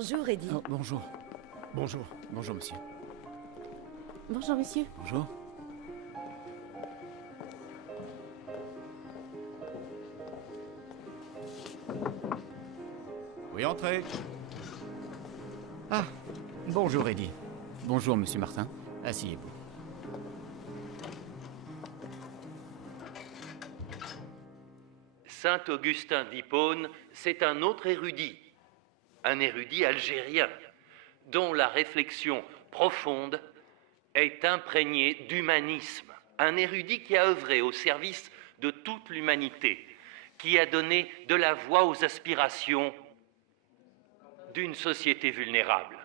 Bonjour, Eddie. Oh, bonjour. Bonjour. Bonjour, monsieur. Bonjour, monsieur. Bonjour. Oui, entrez. Ah, bonjour, Eddie. Bonjour, monsieur Martin. Asseyez-vous. Saint Augustin d'Hippone, c'est un autre érudit, un érudit algérien, dont la réflexion profonde est imprégnée d'humanisme, un érudit qui a œuvré au service de toute l'humanité, qui a donné de la voix aux aspirations d'une société vulnérable.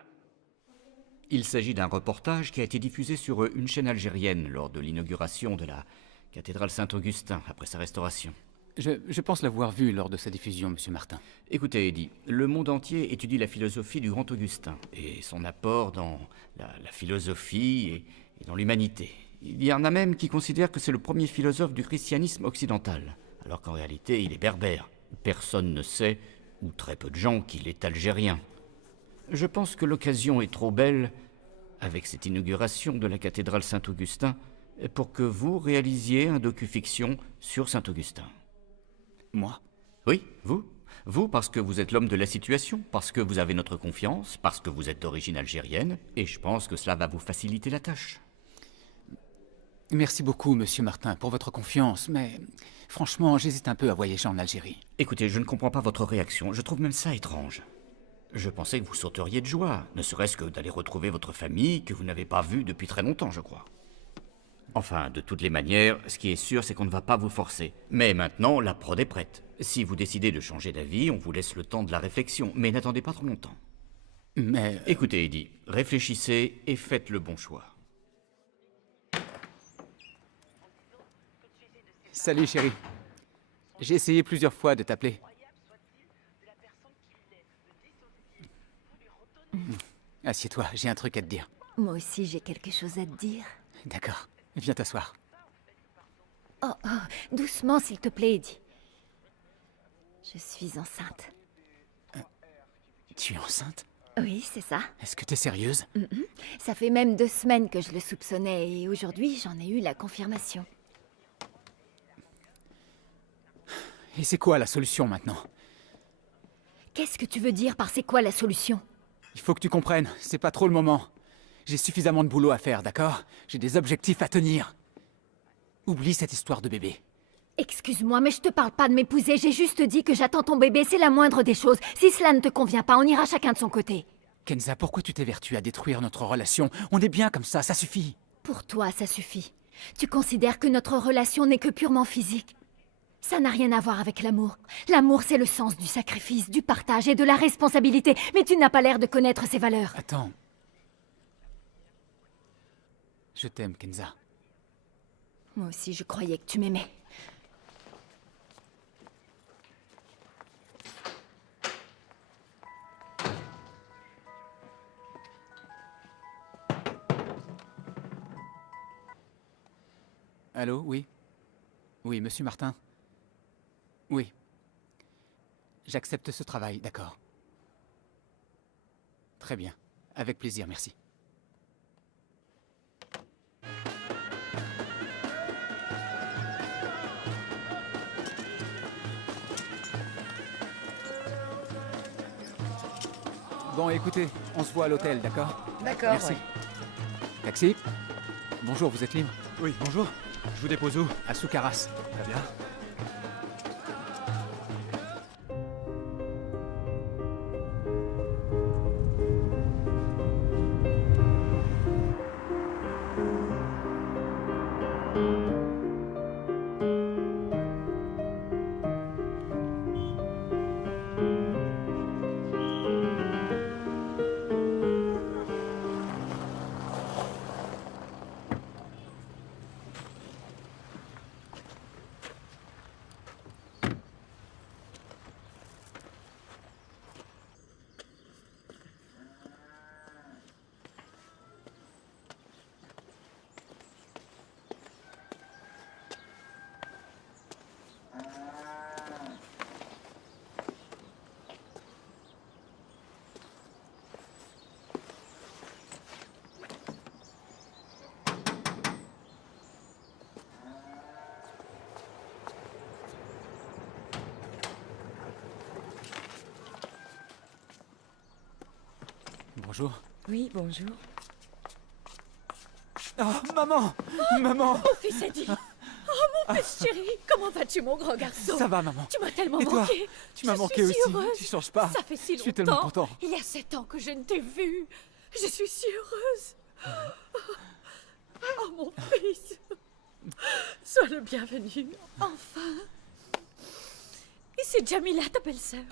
Il s'agit d'un reportage qui a été diffusé sur une chaîne algérienne lors de l'inauguration de la cathédrale Saint-Augustin après sa restauration. Je pense l'avoir vu lors de sa diffusion, monsieur Martin. Écoutez, Eddie, le monde entier étudie la philosophie du grand Augustin et son apport dans la philosophie et dans l'humanité. Il y en a même qui considèrent que c'est le premier philosophe du christianisme occidental, alors qu'en réalité, il est berbère. Personne ne sait, ou très peu de gens, qu'il est algérien. Je pense que l'occasion est trop belle, avec cette inauguration de la cathédrale Saint-Augustin, pour que vous réalisiez un docu-fiction sur Saint-Augustin. Moi? Oui, vous. Vous, parce que vous êtes l'homme de la situation, parce que vous avez notre confiance, parce que vous êtes d'origine algérienne, et je pense que cela va vous faciliter la tâche. Merci beaucoup, monsieur Martin, pour votre confiance, mais franchement, j'hésite un peu à voyager en Algérie. Écoutez, je ne comprends pas votre réaction, je trouve même ça étrange. Je pensais que vous sauteriez de joie, ne serait-ce que d'aller retrouver votre famille que vous n'avez pas vue depuis très longtemps, je crois. Enfin, de toutes les manières, ce qui est sûr, c'est qu'on ne va pas vous forcer. Mais maintenant, la prod est prête. Si vous décidez de changer d'avis, on vous laisse le temps de la réflexion, mais n'attendez pas trop longtemps. Mais... Écoutez, Eddie, réfléchissez et faites le bon choix. Salut, chérie. J'ai essayé plusieurs fois de t'appeler. Assieds-toi, j'ai un truc à te dire. Moi aussi, j'ai quelque chose à te dire. D'accord, viens t'asseoir. Oh, doucement, s'il te plaît, Eddie. Je suis enceinte. Tu es enceinte? Oui, c'est ça. Est-ce que t'es sérieuse? Ça fait même 2 semaines que je le soupçonnais et aujourd'hui, j'en ai eu la confirmation. Et c'est quoi la solution maintenant? Qu'est-ce que tu veux dire par c'est quoi la solution? Il faut que tu comprennes, c'est pas trop le moment. J'ai suffisamment de boulot à faire, d'accord? J'ai des objectifs à tenir. Oublie cette histoire de bébé. Excuse-moi, mais je te parle pas de m'épouser, j'ai juste dit que j'attends ton bébé, c'est la moindre des choses. Si cela ne te convient pas, on ira chacun de son côté. Kenza, pourquoi tu t'évertues à détruire notre relation? On est bien comme ça suffit. Pour toi, ça suffit. Tu considères que notre relation n'est que purement physique. Ça n'a rien à voir avec l'amour. L'amour, c'est le sens du sacrifice, du partage et de la responsabilité. Mais tu n'as pas l'air de connaître ces valeurs. Attends. Je t'aime, Kenza. Moi aussi, je croyais que tu m'aimais. Allô, oui? Oui, monsieur Martin? Oui. J'accepte ce travail, d'accord. Très bien. Avec plaisir, merci. Bon, écoutez, on se voit à l'hôtel, d'accord? D'accord, Merci. ouais. Taxi? Bonjour, vous êtes libre? Oui, bonjour. Je vous dépose où? À Soukaras. Très bien. Bonjour. Oui, bonjour. Oh, maman! Maman! Mon fils Eddie. Oh, mon fils chéri. Comment vas-tu, mon grand garçon? Ça va, maman? Tu m'as tellement Et toi? manqué. Tu m'as Je manqué suis si aussi. heureuse. Tu changes pas. Ça fait si Je suis longtemps. tellement content. Il y a 7 ans que je ne t'ai vu. Je suis si heureuse. Oh, mon fils. Sois le bienvenu. Enfin. Ici Jamila, ta belle-sœur.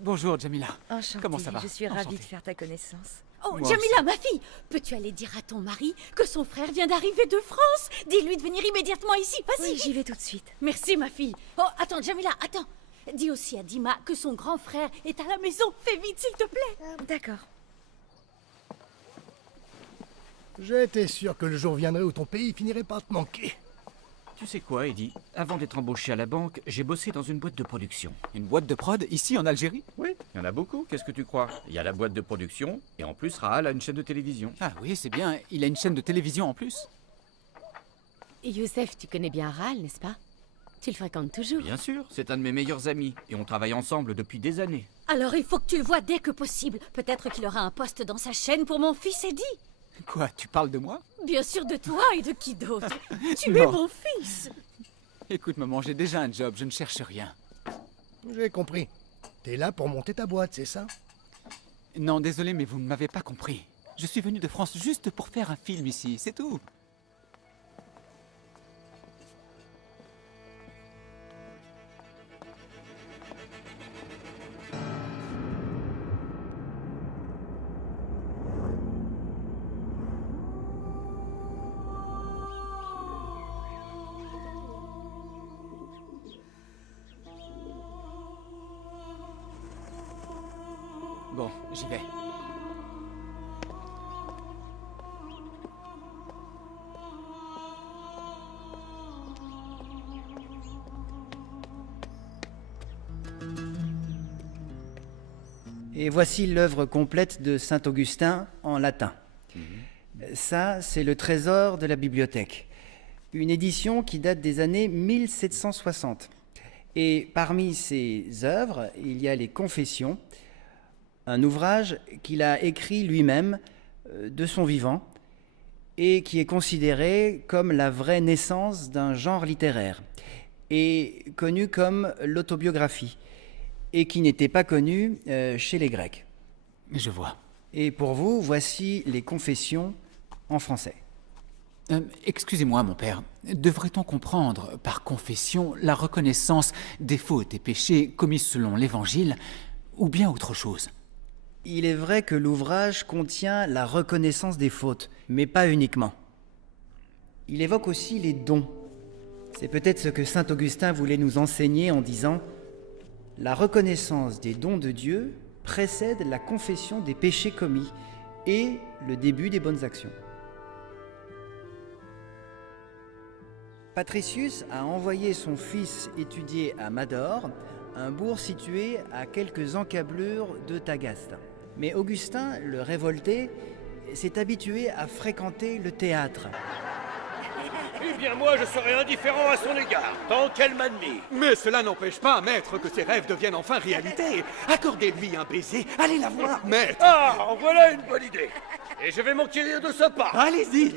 Bonjour, Jamila. Enchantée. Comment ça va? Je suis ravie Enchantée. de faire ta connaissance. Oh, Moi Jamila, ma fille, peux-tu aller dire à ton mari que son frère vient d'arriver de France? Dis-lui de venir immédiatement ici, vas-y. Oui, j'y vais tout de suite. Merci, ma fille. Oh, attends, Jamila, attends. Dis aussi à Dima que son grand frère est à la maison. Fais vite, s'il te plaît. D'accord. J'étais sûr que le jour viendrait où ton pays finirait par te manquer. Tu sais quoi, Eddie? Avant d'être embauché à la banque, j'ai bossé dans une boîte de production. Une boîte de prod ici en Algérie? Oui, il y en a beaucoup, qu'est-ce que tu crois? Il y a la boîte de production, et en plus, Rahal a une chaîne de télévision. Ah oui, c'est bien. Il a une chaîne de télévision en plus. Et Youssef, tu connais bien Rahal, n'est-ce pas? Tu le fréquentes toujours. Bien sûr, c'est un de mes meilleurs amis, et on travaille ensemble depuis des années. Alors il faut que tu le vois dès que possible. Peut-être qu'il aura un poste dans sa chaîne pour mon fils Eddie. Quoi, tu parles de moi? Bien sûr de toi et de qui d'autre. Tu es Non. mon fils. Écoute, maman, j'ai déjà un job, je ne cherche rien. J'ai compris. T'es là pour monter ta boîte, c'est ça? Non, désolé, mais vous ne m'avez pas compris. Je suis venu de France juste pour faire un film ici, c'est tout. Bon, j'y vais. Et voici l'œuvre complète de saint Augustin en latin. Ça, c'est le trésor de la bibliothèque. Une édition qui date des années 1760. Et parmi ses œuvres, il y a les Confessions, un ouvrage qu'il a écrit lui-même de son vivant et qui est considéré comme la vraie naissance d'un genre littéraire et connu comme l'autobiographie et qui n'était pas connu chez les Grecs. Je vois. Et pour vous, voici les Confessions en français. Excusez-moi, mon père. Devrait-on comprendre par confession la reconnaissance des fautes et péchés commis selon l'Évangile, ou bien autre chose? Il est vrai que l'ouvrage contient la reconnaissance des fautes, mais pas uniquement. Il évoque aussi les dons. C'est peut-être ce que saint Augustin voulait nous enseigner en disant « La reconnaissance des dons de Dieu précède la confession des péchés commis et le début des bonnes actions. » Patricius a envoyé son fils étudier à Madore, un bourg situé à quelques encablures de Tagaste. Mais Augustin, le révolté, s'est habitué à fréquenter le théâtre. Eh bien moi, je serai indifférent à son égard, tant qu'elle m'admire. Mais cela n'empêche pas, maître, que ses rêves deviennent enfin réalité. Accordez-lui un baiser, allez la voir, maître. Ah, en voilà une bonne idée. Et je vais m'enquérir de ce pas. Allez-y.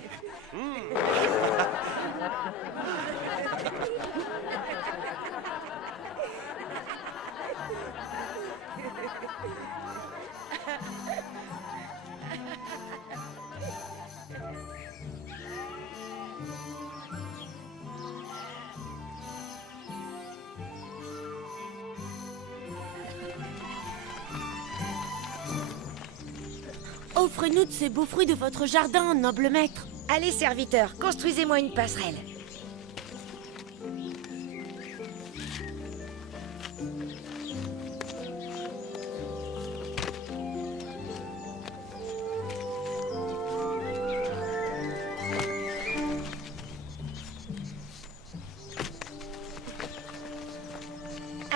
Offrez-nous de ces beaux fruits de votre jardin, noble maître. Allez, serviteur, construisez-moi une passerelle.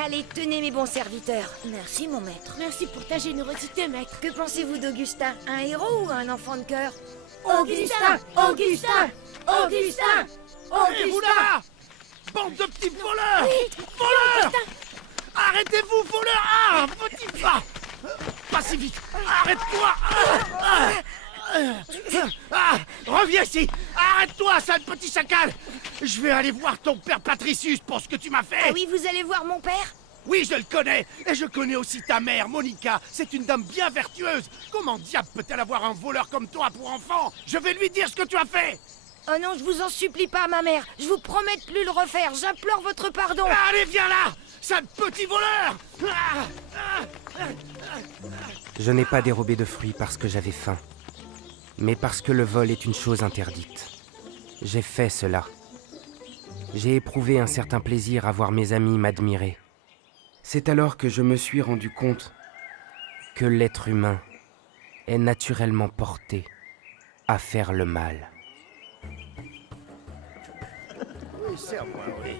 Allez, tenez mes bons serviteurs. Merci, mon maître. Merci pour ta générosité, maître. Que pensez-vous d'Augustin? Un héros ou un enfant de cœur? Augustin! Augustin! Augustin! Hé, vous là-bas! Bande de petits voleurs! Voleurs! Arrêtez-vous, voleurs! Ah, petit pas! Pas si vite! Arrête-toi! Reviens ici! Arrête-toi, sale petit chacal! Je vais aller voir ton père Patricius pour ce que tu m'as fait! Ah oui, vous allez voir mon père? Oui, je le connais! Et je connais aussi ta mère, Monica! C'est une dame bien vertueuse! Comment diable peut-elle avoir un voleur comme toi pour enfant? Je vais lui dire ce que tu as fait! Oh non, je vous en supplie pas, ma mère. Je vous promets de plus le refaire. J'implore votre pardon. Allez, viens là! Sale petit voleur! Je n'ai pas dérobé de fruits parce que j'avais faim, mais parce que le vol est une chose interdite. J'ai fait cela. J'ai éprouvé un certain plaisir à voir mes amis m'admirer. C'est alors que je me suis rendu compte que l'être humain est naturellement porté à faire le mal. Oui, serre-moi, oui.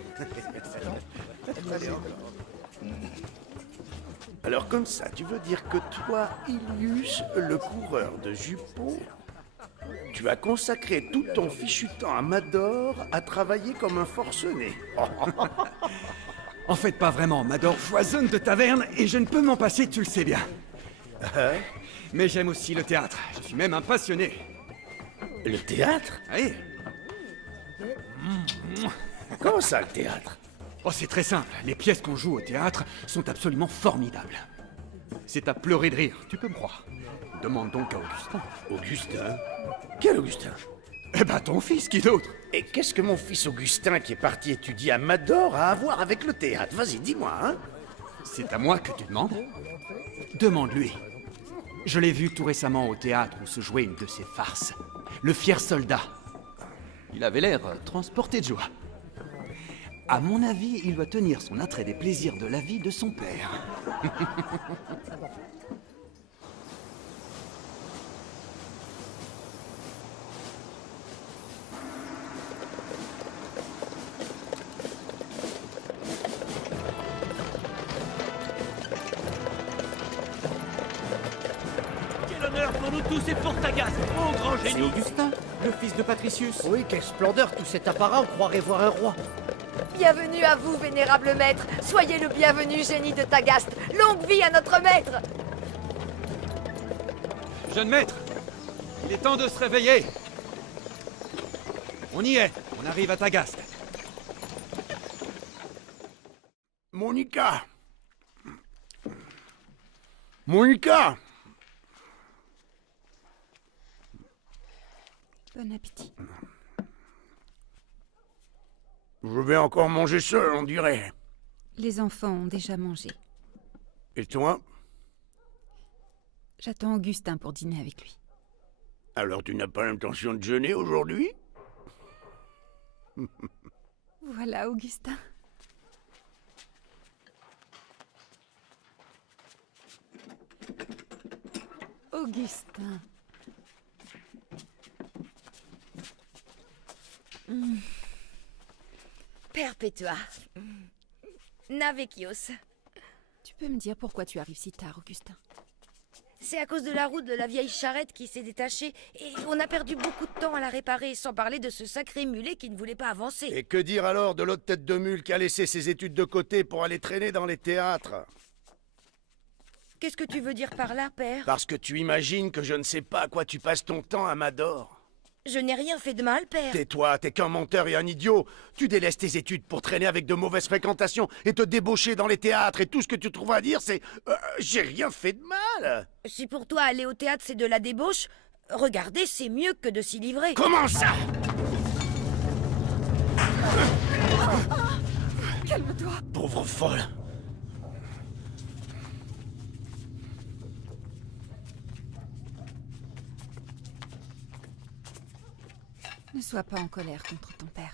Alors comme ça, tu veux dire que toi, Ilius, le coureur de jupons, tu as consacré tout ton fichu temps à Madore à travailler comme un forcené. En fait, pas vraiment. Madore foisonne de tavernes et je ne peux m'en passer, tu le sais bien. Mais j'aime aussi le théâtre. Je suis même un passionné. Le théâtre? Oui. Comment ça, le théâtre? Oh, c'est très simple. Les pièces qu'on joue au théâtre sont absolument formidables. C'est à pleurer de rire, tu peux me croire. Demande donc à Augustin. Augustin? Quel Augustin? Eh ben, ton fils, qui d'autre? Et qu'est-ce que mon fils Augustin, qui est parti étudier à Madore, a à voir avec le théâtre? Vas-y, dis-moi, hein? C'est à moi que tu demandes? Demande-lui. Je l'ai vu tout récemment au théâtre où se jouait une de ses farces. Le fier soldat. Il avait l'air transporté de joie. À mon avis, il doit tenir son attrait des plaisirs de la vie de son père. Quel honneur pour nous tous et pour Tagaste, ô grand C'est génie! Augustin, le fils de Patricius. Oui, quelle splendeur, tout cet apparat, on croirait voir un roi. Bienvenue à vous, vénérable maître. Soyez le bienvenu, génie de Tagaste. Longue vie à notre maître. Jeune maître, il est temps de se réveiller. On y est, on arrive à Tagaste. Monica! Monica! Bon appétit. Je vais encore manger seul, on dirait. Les enfants ont déjà mangé. Et toi? J'attends Augustin pour dîner avec lui. Alors tu n'as pas l'intention de jeûner aujourd'hui? Voilà, Augustin. Augustin. Perpétua. Navekios. Tu peux me dire pourquoi tu arrives si tard, Augustin? C'est à cause de la roue de la vieille charrette qui s'est détachée et on a perdu beaucoup de temps à la réparer, sans parler de ce sacré mulet qui ne voulait pas avancer. Et que dire alors de l'autre tête de mule qui a laissé ses études de côté pour aller traîner dans les théâtres? Qu'est-ce que tu veux dire par là, père? Parce que tu imagines que je ne sais pas à quoi tu passes ton temps, Amador. Je n'ai rien fait de mal, père. Tais-toi, t'es qu'un menteur et un idiot. Tu délaisses tes études pour traîner avec de mauvaises fréquentations et te débaucher dans les théâtres et tout ce que tu trouves à dire c'est j'ai rien fait de mal. Si pour toi aller au théâtre c'est de la débauche, regarder c'est mieux que de s'y livrer. Comment ça? Calme-toi. Pauvre folle. Ne sois pas en colère contre ton père.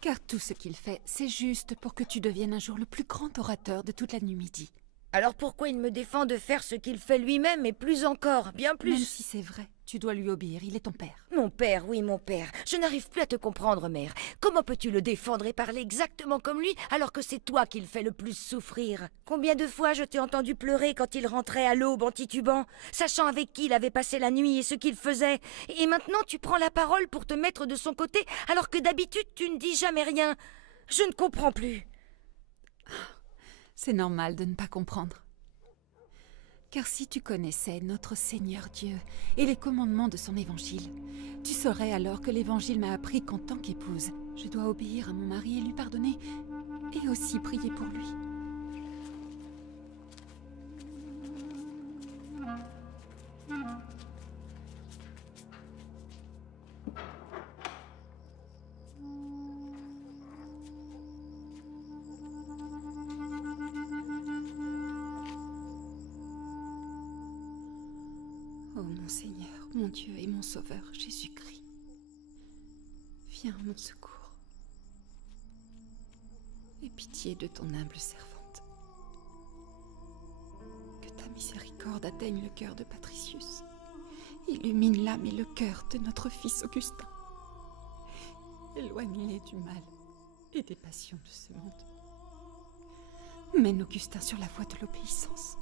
Car tout ce qu'il fait, c'est juste pour que tu deviennes un jour le plus grand orateur de toute la Numidie. Alors pourquoi il me défend de faire ce qu'il fait lui-même et plus encore, bien plus? Même si c'est vrai, tu dois lui obéir, il est ton père. Mon père, oui, mon père. Je n'arrive plus à te comprendre, mère. Comment peux-tu le défendre et parler exactement comme lui alors que c'est toi qui le fais le plus souffrir? Combien de fois je t'ai entendu pleurer quand il rentrait à l'aube en titubant, sachant avec qui il avait passé la nuit et ce qu'il faisait. Et maintenant tu prends la parole pour te mettre de son côté alors que d'habitude tu ne dis jamais rien. Je ne comprends plus. C'est normal de ne pas comprendre. Car si tu connaissais notre Seigneur Dieu et les commandements de son évangile, tu saurais alors que l'évangile m'a appris qu'en tant qu'épouse, je dois obéir à mon mari et lui pardonner, et aussi prier pour lui. Ô mon Seigneur, mon Dieu et mon Sauveur, Jésus-Christ, viens à mon secours. Aie pitié de ton humble servante. Que ta miséricorde atteigne le cœur de Patricius. Illumine l'âme et le cœur de notre fils Augustin. Éloigne-les du mal et des passions de ce monde. Mène Augustin sur la voie de l'obéissance.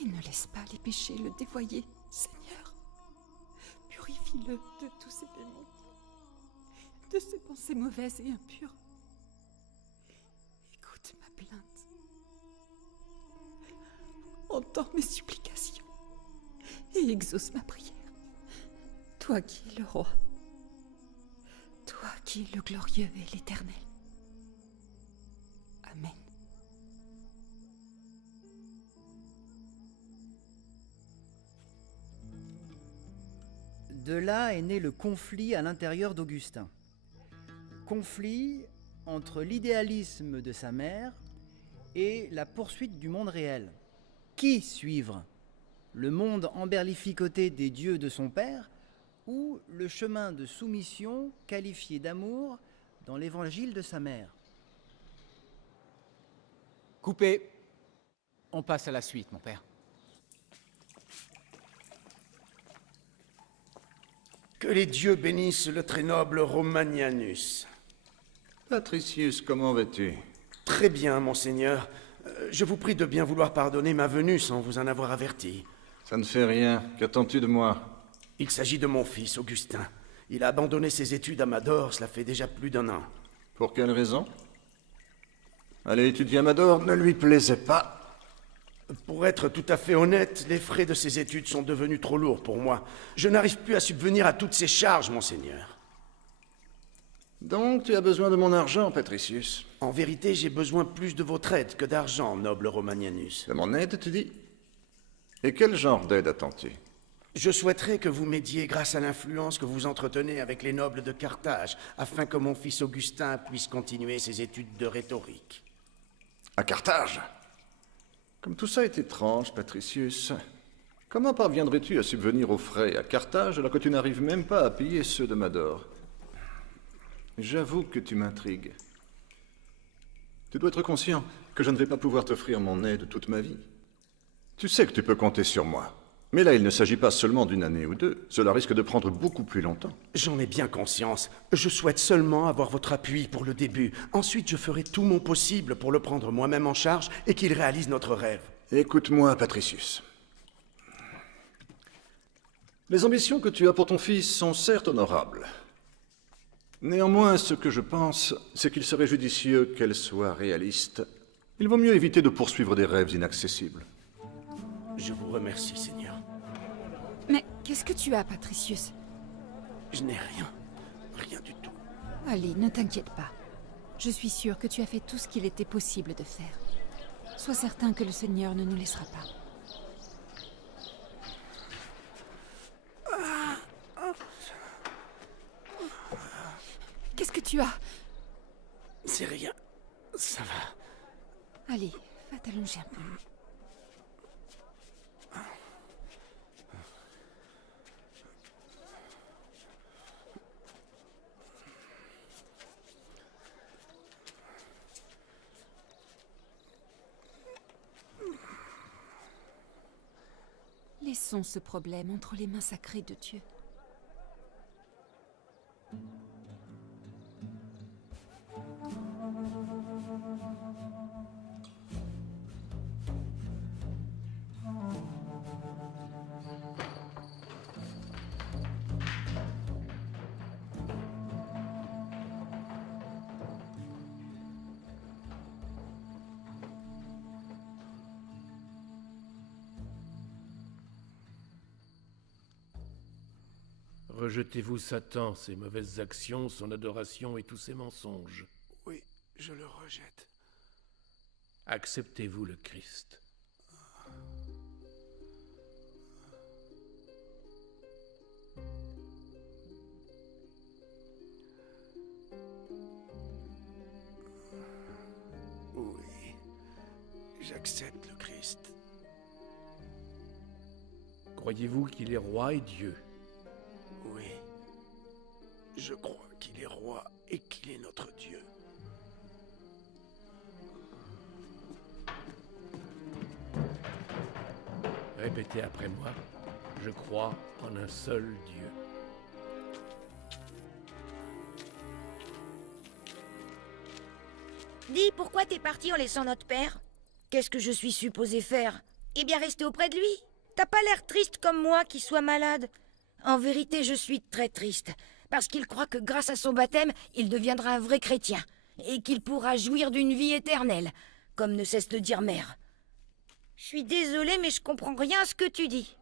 Et ne laisse pas les péchés le dévoyer, Seigneur. Purifie-le de tous ses démons, de ses pensées mauvaises et impures. Écoute ma plainte. Entends mes supplications et exauce ma prière. Toi qui es le roi, toi qui es le glorieux et l'éternel. Amen. De là est né le conflit à l'intérieur d'Augustin. Conflit entre l'idéalisme de sa mère et la poursuite du monde réel. Qui suivre? Le monde emberlificoté des dieux de son père ou le chemin de soumission qualifié d'amour dans l'évangile de sa mère? Coupé. On passe à la suite, mon père. Que les dieux bénissent le très noble Romanianus. Patricius, comment vas-tu? Très bien, monseigneur. Je vous prie de bien vouloir pardonner ma venue sans vous en avoir averti. Ça ne fait rien. Qu'attends-tu de moi? Il s'agit de mon fils, Augustin. Il a abandonné ses études à Mador, cela fait déjà plus d'1 an. Pour quelle raison? Aller étudier à Mador ne lui plaisait pas. Pour être tout à fait honnête, les frais de ces études sont devenus trop lourds pour moi. Je n'arrive plus à subvenir à toutes ces charges, monseigneur. Donc tu as besoin de mon argent, Patricius? En vérité, j'ai besoin plus de votre aide que d'argent, noble Romanianus. De mon aide, tu dis? Et quel genre d'aide attends-tu? Je souhaiterais que vous m'aidiez grâce à l'influence que vous entretenez avec les nobles de Carthage, afin que mon fils Augustin puisse continuer ses études de rhétorique. À Carthage? Comme tout ça est étrange, Patricius. Comment parviendrais-tu à subvenir aux frais à Carthage alors que tu n'arrives même pas à payer ceux de Mador? J'avoue que tu m'intrigues. Tu dois être conscient que je ne vais pas pouvoir t'offrir mon aide toute ma vie. Tu sais que tu peux compter sur moi. Mais là, il ne s'agit pas seulement d'une année ou deux. Cela risque de prendre beaucoup plus longtemps. J'en ai bien conscience. Je souhaite seulement avoir votre appui pour le début. Ensuite, je ferai tout mon possible pour le prendre moi-même en charge et qu'il réalise notre rêve. Écoute-moi, Patricius. Les ambitions que tu as pour ton fils sont certes honorables. Néanmoins, ce que je pense, c'est qu'il serait judicieux qu'elles soient réalistes. Il vaut mieux éviter de poursuivre des rêves inaccessibles. Je vous remercie, Seigneur. Mais qu'est-ce que tu as, Patricius? Je n'ai rien. Rien du tout. Allez, ne t'inquiète pas. Je suis sûre que tu as fait tout ce qu'il était possible de faire. Sois certain que le Seigneur ne nous laissera pas. Qu'est-ce que tu as? C'est rien. Ça va. Allez, va t'allonger un peu. Laissons ce problème entre les mains sacrées de Dieu. Rejetez-vous Satan, ses mauvaises actions, son adoration et tous ses mensonges. Oui, je le rejette. Acceptez-vous le Christ. Oui, j'accepte le Christ. Croyez-vous qu'il est roi et Dieu? Oui, je crois qu'il est roi et qu'il est notre Dieu. Répétez après moi, je crois en un seul Dieu. Dis, pourquoi t'es parti en laissant notre père? Qu'est-ce que je suis supposé faire? Eh bien, rester auprès de lui. T'as pas l'air triste comme moi qui soit malade. En vérité, je suis très triste, parce qu'il croit que grâce à son baptême, il deviendra un vrai chrétien, et qu'il pourra jouir d'une vie éternelle, comme ne cesse de dire Mère. Je suis désolée, mais je comprends rien à ce que tu dis.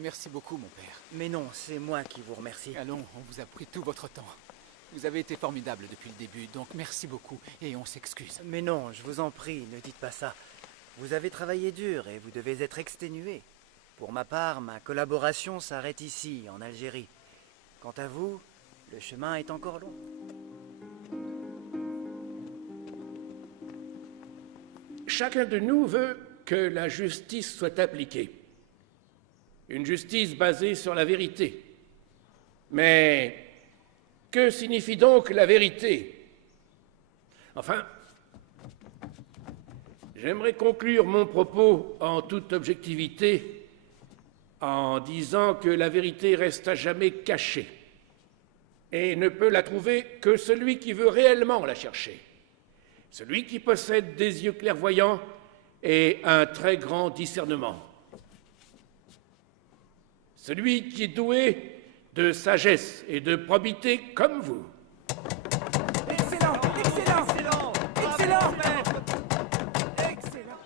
Merci beaucoup, mon père. Mais non, c'est moi qui vous remercie. Allons, on vous a pris tout votre temps. Vous avez été formidable depuis le début, donc merci beaucoup, et on s'excuse. Mais non, je vous en prie, ne dites pas ça. Vous avez travaillé dur et vous devez être exténué. Pour ma part, ma collaboration s'arrête ici, en Algérie. Quant à vous, le chemin est encore long. Chacun de nous veut que la justice soit appliquée. Une justice basée sur la vérité. Mais que signifie donc la vérité? Enfin, j'aimerais conclure mon propos en toute objectivité en disant que la vérité reste à jamais cachée et ne peut la trouver que celui qui veut réellement la chercher, celui qui possède des yeux clairvoyants et un très grand discernement. Celui qui est doué de sagesse et de probité comme vous. Excellent, excellent, excellent, excellent, excellent.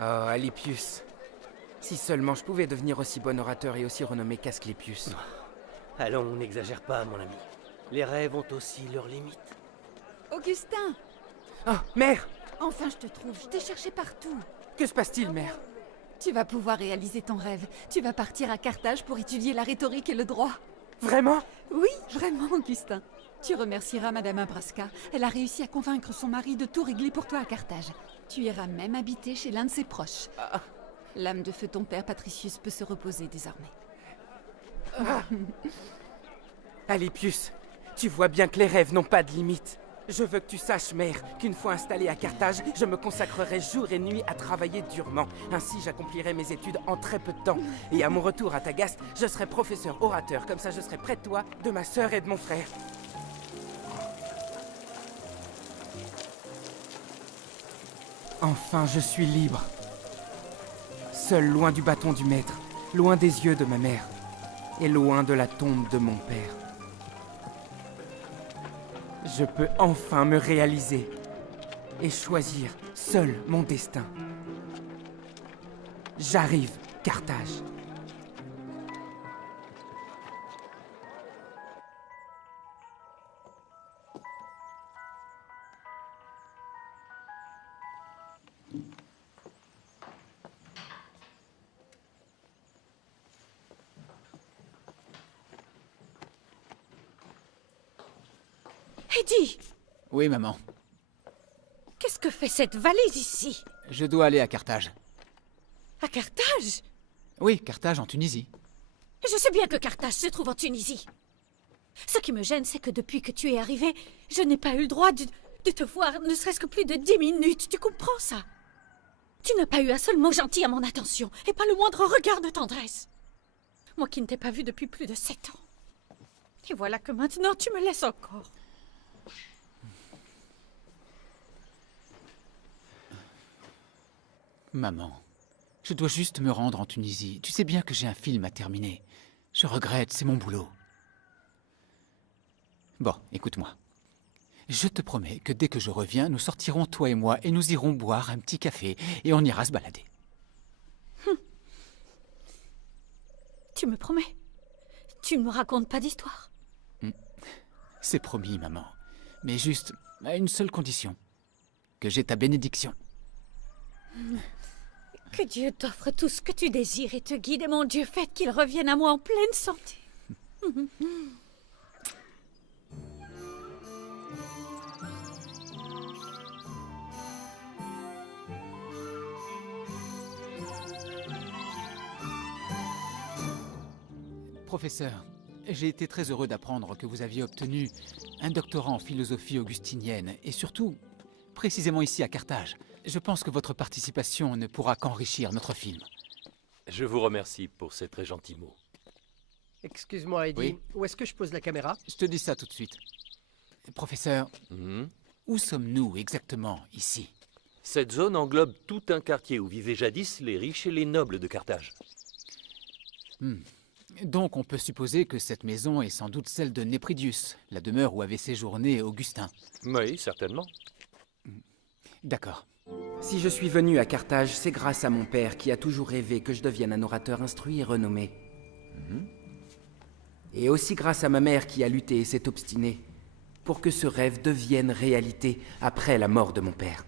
Oh, Alypius. Si seulement je pouvais devenir aussi bon orateur et aussi renommé qu'Asclépius. Allons, on n'exagère pas, mon ami. Les rêves ont aussi leurs limites. Augustin! Oh, mère! Enfin, je te trouve. Je t'ai cherché partout. Que se passe-t-il, mère? Tu vas pouvoir réaliser ton rêve. Tu vas partir à Carthage pour étudier la rhétorique et le droit. Vraiment? Oui, vraiment, Augustin. Tu remercieras Madame Abraska. Elle a réussi à convaincre son mari de tout régler pour toi à Carthage. Tu iras même habiter chez l'un de ses proches. L'âme de feu ton père, Patricius, peut se reposer désormais. Alypius, tu vois bien que les rêves n'ont pas de limite. Je veux que tu saches, mère, qu'une fois installé à Carthage, je me consacrerai jour et nuit à travailler durement. Ainsi, j'accomplirai mes études en très peu de temps. Et à mon retour à Tagaste, je serai professeur orateur. Comme ça, je serai près de toi, de ma sœur et de mon frère. Enfin, je suis libre. Seul loin du bâton du maître, loin des yeux de ma mère, et loin de la tombe de mon père. Je peux enfin me réaliser et choisir seul mon destin. J'arrive, Carthage. Eddie! Oui, maman. Qu'est-ce que fait cette valise ici? Je dois aller à Carthage. À Carthage? Oui, Carthage en Tunisie. Je sais bien que Carthage se trouve en Tunisie. Ce qui me gêne, c'est que depuis que tu es arrivé, je n'ai pas eu le droit de te voir ne serait-ce que plus de 10 minutes. Tu comprends ça? Tu n'as pas eu un seul mot gentil à mon attention, et pas le moindre regard de tendresse. Moi qui ne t'ai pas vu depuis plus de 7 ans. Et voilà que maintenant tu me laisses encore. Maman, je dois juste me rendre en Tunisie. Tu sais bien que j'ai un film à terminer. Je regrette, c'est mon boulot. Bon, écoute-moi. Je te promets que dès que je reviens, nous sortirons, toi et moi, et nous irons boire un petit café, et on ira se balader. Tu me promets? Tu ne me racontes pas d'histoire? C'est promis, maman. Mais juste à une seule condition. Que j'ai ta bénédiction. Que Dieu t'offre tout ce que tu désires et te guide, et mon Dieu, faites qu'il revienne à moi en pleine santé. Professeur, j'ai été très heureux d'apprendre que vous aviez obtenu un doctorat en philosophie augustinienne, et surtout, précisément ici à Carthage. Je pense que votre participation ne pourra qu'enrichir notre film. Je vous remercie pour ces très gentils mots. Excuse-moi, Eddie, Oui. où est-ce que je pose la caméra? Je te dis ça tout de suite. Professeur, où sommes-nous exactement ici? Cette zone englobe tout un quartier où vivaient jadis les riches et les nobles de Carthage. Donc on peut supposer que cette maison est sans doute celle de Népridius, la demeure où avait séjourné Augustin. Oui, certainement. D'accord. Si je suis venu à Carthage, c'est grâce à mon père qui a toujours rêvé que je devienne un orateur instruit et renommé. Et aussi grâce à ma mère qui a lutté et s'est obstinée pour que ce rêve devienne réalité après la mort de mon père.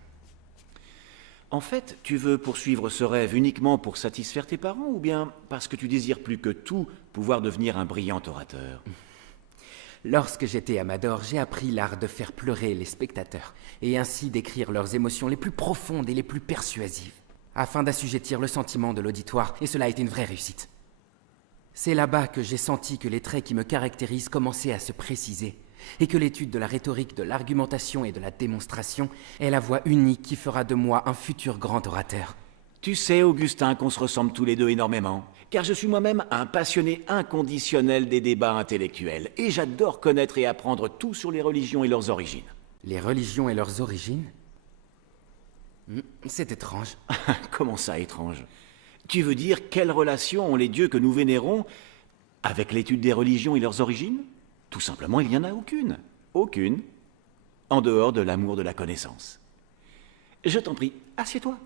En fait, tu veux poursuivre ce rêve uniquement pour satisfaire tes parents ou bien parce que tu désires plus que tout pouvoir devenir un brillant orateur? Lorsque j'étais à Mador, j'ai appris l'art de faire pleurer les spectateurs et ainsi d'écrire leurs émotions les plus profondes et les plus persuasives, afin d'assujettir le sentiment de l'auditoire, et cela a été une vraie réussite. C'est là-bas que j'ai senti que les traits qui me caractérisent commençaient à se préciser, et que l'étude de la rhétorique, de l'argumentation et de la démonstration est la voie unique qui fera de moi un futur grand orateur. Tu sais, Augustin, qu'on se ressemble tous les deux énormément, car je suis moi-même un passionné inconditionnel des débats intellectuels, et j'adore connaître et apprendre tout sur les religions et leurs origines. Les religions et leurs origines? C'est étrange. Comment ça, étrange? Tu veux dire quelle relation ont les dieux que nous vénérons avec l'étude des religions et leurs origines? Tout simplement, il n'y en a aucune. Aucune. En dehors de l'amour de la connaissance. Je t'en prie, assieds-toi.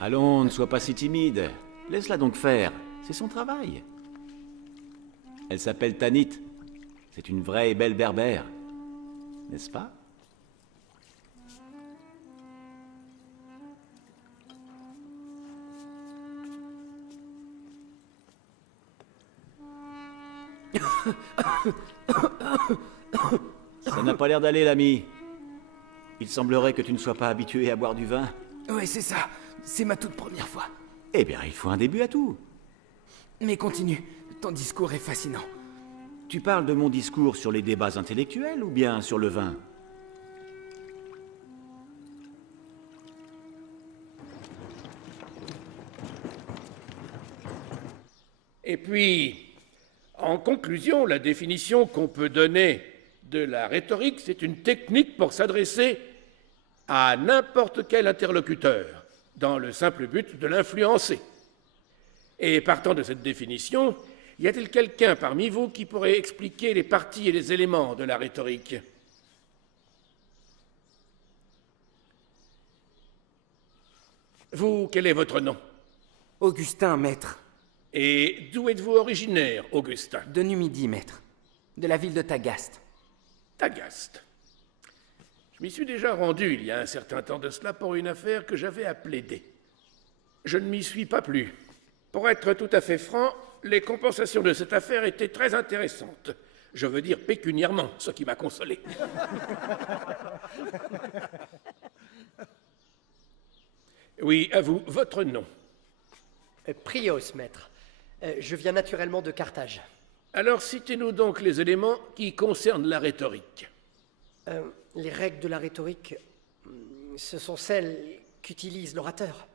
Allons, ne sois pas si timide. Laisse-la donc faire. C'est son travail. Elle s'appelle Tanit. C'est une vraie et belle berbère. N'est-ce pas? Ça n'a pas l'air d'aller, l'ami. Il semblerait que tu ne sois pas habitué à boire du vin. Ouais, c'est ça. C'est ma toute première fois. Eh bien, il faut un début à tout. Mais continue. Ton discours est fascinant. Tu parles de mon discours sur les débats intellectuels ou bien sur le vin? Et puis, en conclusion, la définition qu'on peut donner de la rhétorique, c'est une technique pour s'adresser à n'importe quel interlocuteur, dans le simple but de l'influencer. Et partant de cette définition, y a-t-il quelqu'un parmi vous qui pourrait expliquer les parties et les éléments de la rhétorique? Vous, quel est votre nom? Augustin, maître. Et d'où êtes-vous originaire, Augustin? De Numidie, maître. De la ville de Tagaste. Tagaste. Je m'y suis déjà rendu il y a un certain temps de cela pour une affaire que j'avais à plaider. Je ne m'y suis pas plu. Pour être tout à fait franc, les compensations de cette affaire étaient très intéressantes. Je veux dire pécuniairement, ce qui m'a consolé. Oui, à vous, votre nom? Prios, maître. Je viens naturellement de Carthage. Alors citez-nous donc les éléments qui concernent la rhétorique. Les règles de la rhétorique, ce sont celles qu'utilise l'orateur.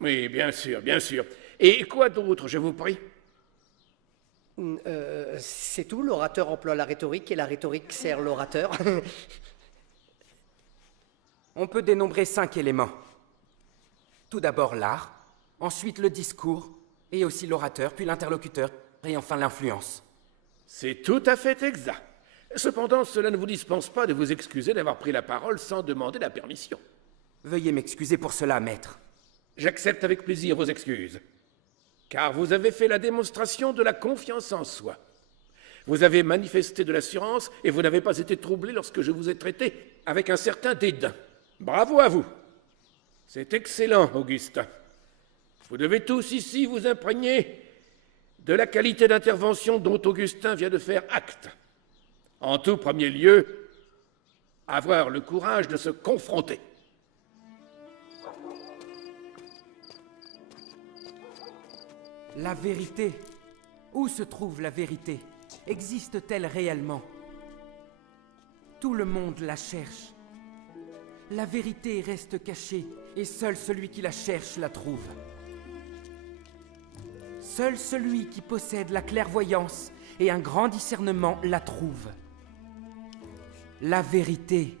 Oui, bien sûr, bien sûr. Et quoi d'autre, je vous prie? C'est tout, l'orateur emploie la rhétorique et la rhétorique sert l'orateur. On peut dénombrer 5 éléments. Tout d'abord l'art, ensuite le discours, et aussi l'orateur, puis l'interlocuteur, et enfin l'influence. C'est tout à fait exact. Cependant, cela ne vous dispense pas de vous excuser d'avoir pris la parole sans demander la permission. Veuillez m'excuser pour cela, maître. J'accepte avec plaisir vos excuses, car vous avez fait la démonstration de la confiance en soi. Vous avez manifesté de l'assurance et vous n'avez pas été troublé lorsque je vous ai traité avec un certain dédain. Bravo à vous. C'est excellent, Augustin. Vous devez tous ici vous imprégner de la qualité d'intervention dont Augustin vient de faire acte. En tout premier lieu, avoir le courage de se confronter. La vérité. Où se trouve la vérité? Existe-t-elle réellement? Tout le monde la cherche. La vérité reste cachée, et seul celui qui la cherche la trouve. Seul celui qui possède la clairvoyance et un grand discernement la trouve. La vérité.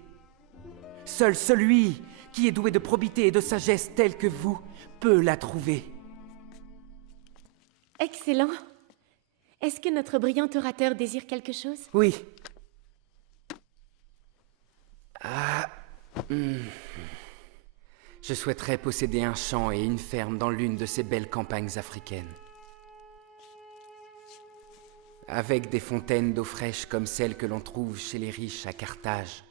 Seul celui qui est doué de probité et de sagesse tel que vous peut la trouver. Excellent. Est-ce que notre brillant orateur désire quelque chose? Oui. Je souhaiterais posséder un champ et une ferme dans l'une de ces belles campagnes africaines. Avec des fontaines d'eau fraîche comme celles que l'on trouve chez les riches à Carthage.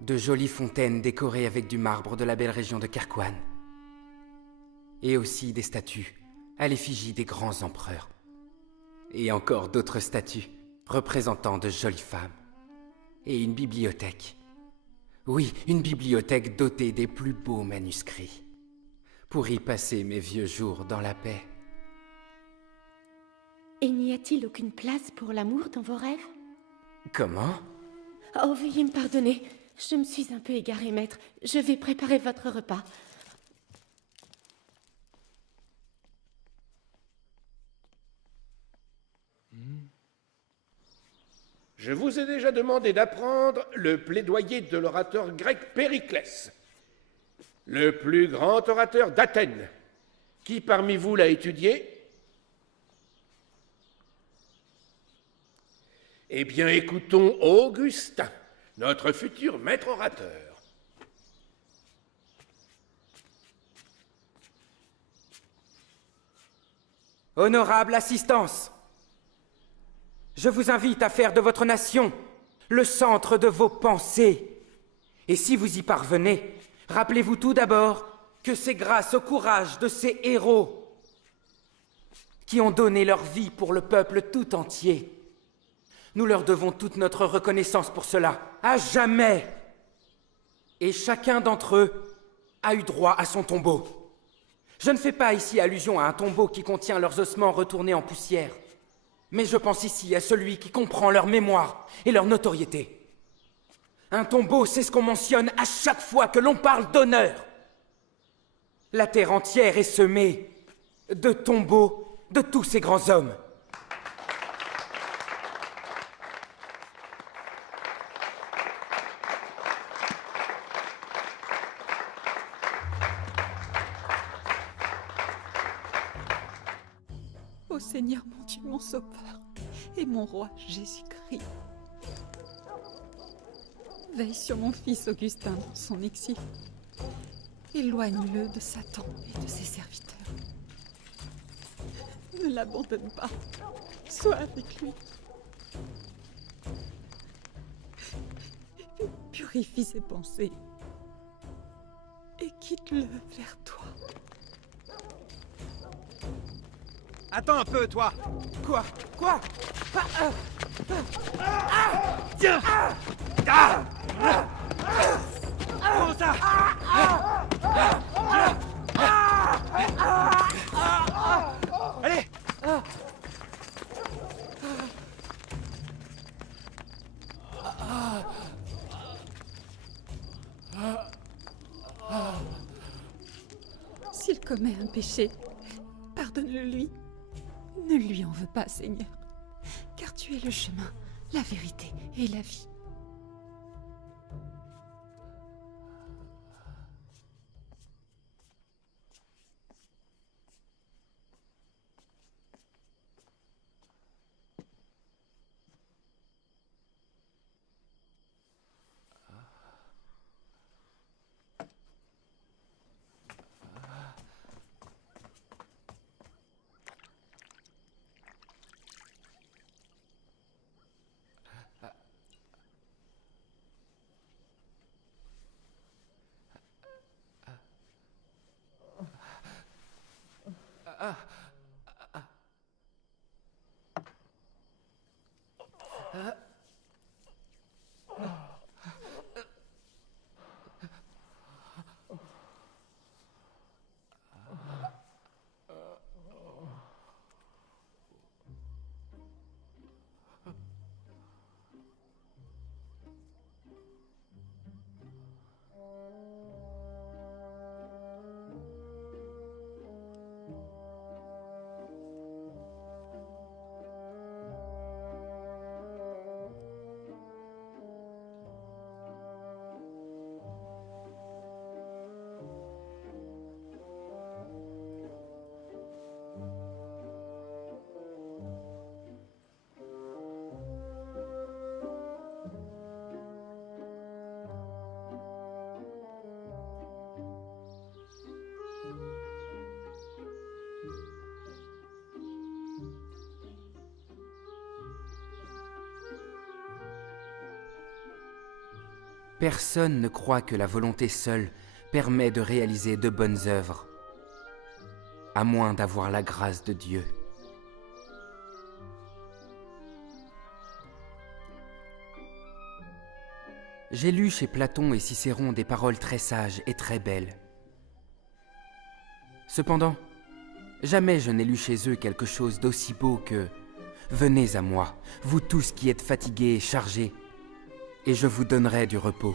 De jolies fontaines décorées avec du marbre de la belle région de Carquoan. Et aussi des statues à l'effigie des grands empereurs. Et encore d'autres statues représentant de jolies femmes. Et une bibliothèque. Oui, une bibliothèque dotée des plus beaux manuscrits. Pour y passer mes vieux jours dans la paix. Et n'y a-t-il aucune place pour l'amour dans vos rêves? Comment? Oh, veuillez me pardonner. Je me suis un peu égarée, maître. Je vais préparer votre repas. Je vous ai déjà demandé d'apprendre le plaidoyer de l'orateur grec Périclès, le plus grand orateur d'Athènes. Qui parmi vous l'a étudié? Eh bien, écoutons Augustin, notre futur maître orateur. Honorable assistance, je vous invite à faire de votre nation le centre de vos pensées. Et si vous y parvenez, rappelez-vous tout d'abord que c'est grâce au courage de ces héros qui ont donné leur vie pour le peuple tout entier. Nous leur devons toute notre reconnaissance pour cela, à jamais. Et chacun d'entre eux a eu droit à son tombeau. Je ne fais pas ici allusion à un tombeau qui contient leurs ossements retournés en poussière, mais je pense ici à celui qui comprend leur mémoire et leur notoriété. Un tombeau, c'est ce qu'on mentionne à chaque fois que l'on parle d'honneur. La terre entière est semée de tombeaux de tous ces grands hommes. Ô Seigneur, mon Dieu, mon Sauveur, et mon Roi Jésus-Christ, veille sur mon fils Augustin dans son exil. Éloigne-le de Satan et de ses serviteurs. Ne l'abandonne pas. Sois avec lui. Purifie ses pensées. Et quitte-le vers toi. Attends un peu, toi. Quoi? Quoi? Tiens. Prends ça. Allez. S'il commet un péché, pardonne-le lui. Ne lui en veux pas, Seigneur, car tu es le chemin, la vérité et la vie. Personne ne croit que la volonté seule permet de réaliser de bonnes œuvres, à moins d'avoir la grâce de Dieu. J'ai lu chez Platon et Cicéron des paroles très sages et très belles. Cependant, jamais je n'ai lu chez eux quelque chose d'aussi beau que « Venez à moi, vous tous qui êtes fatigués et chargés, et je vous donnerai du repos. »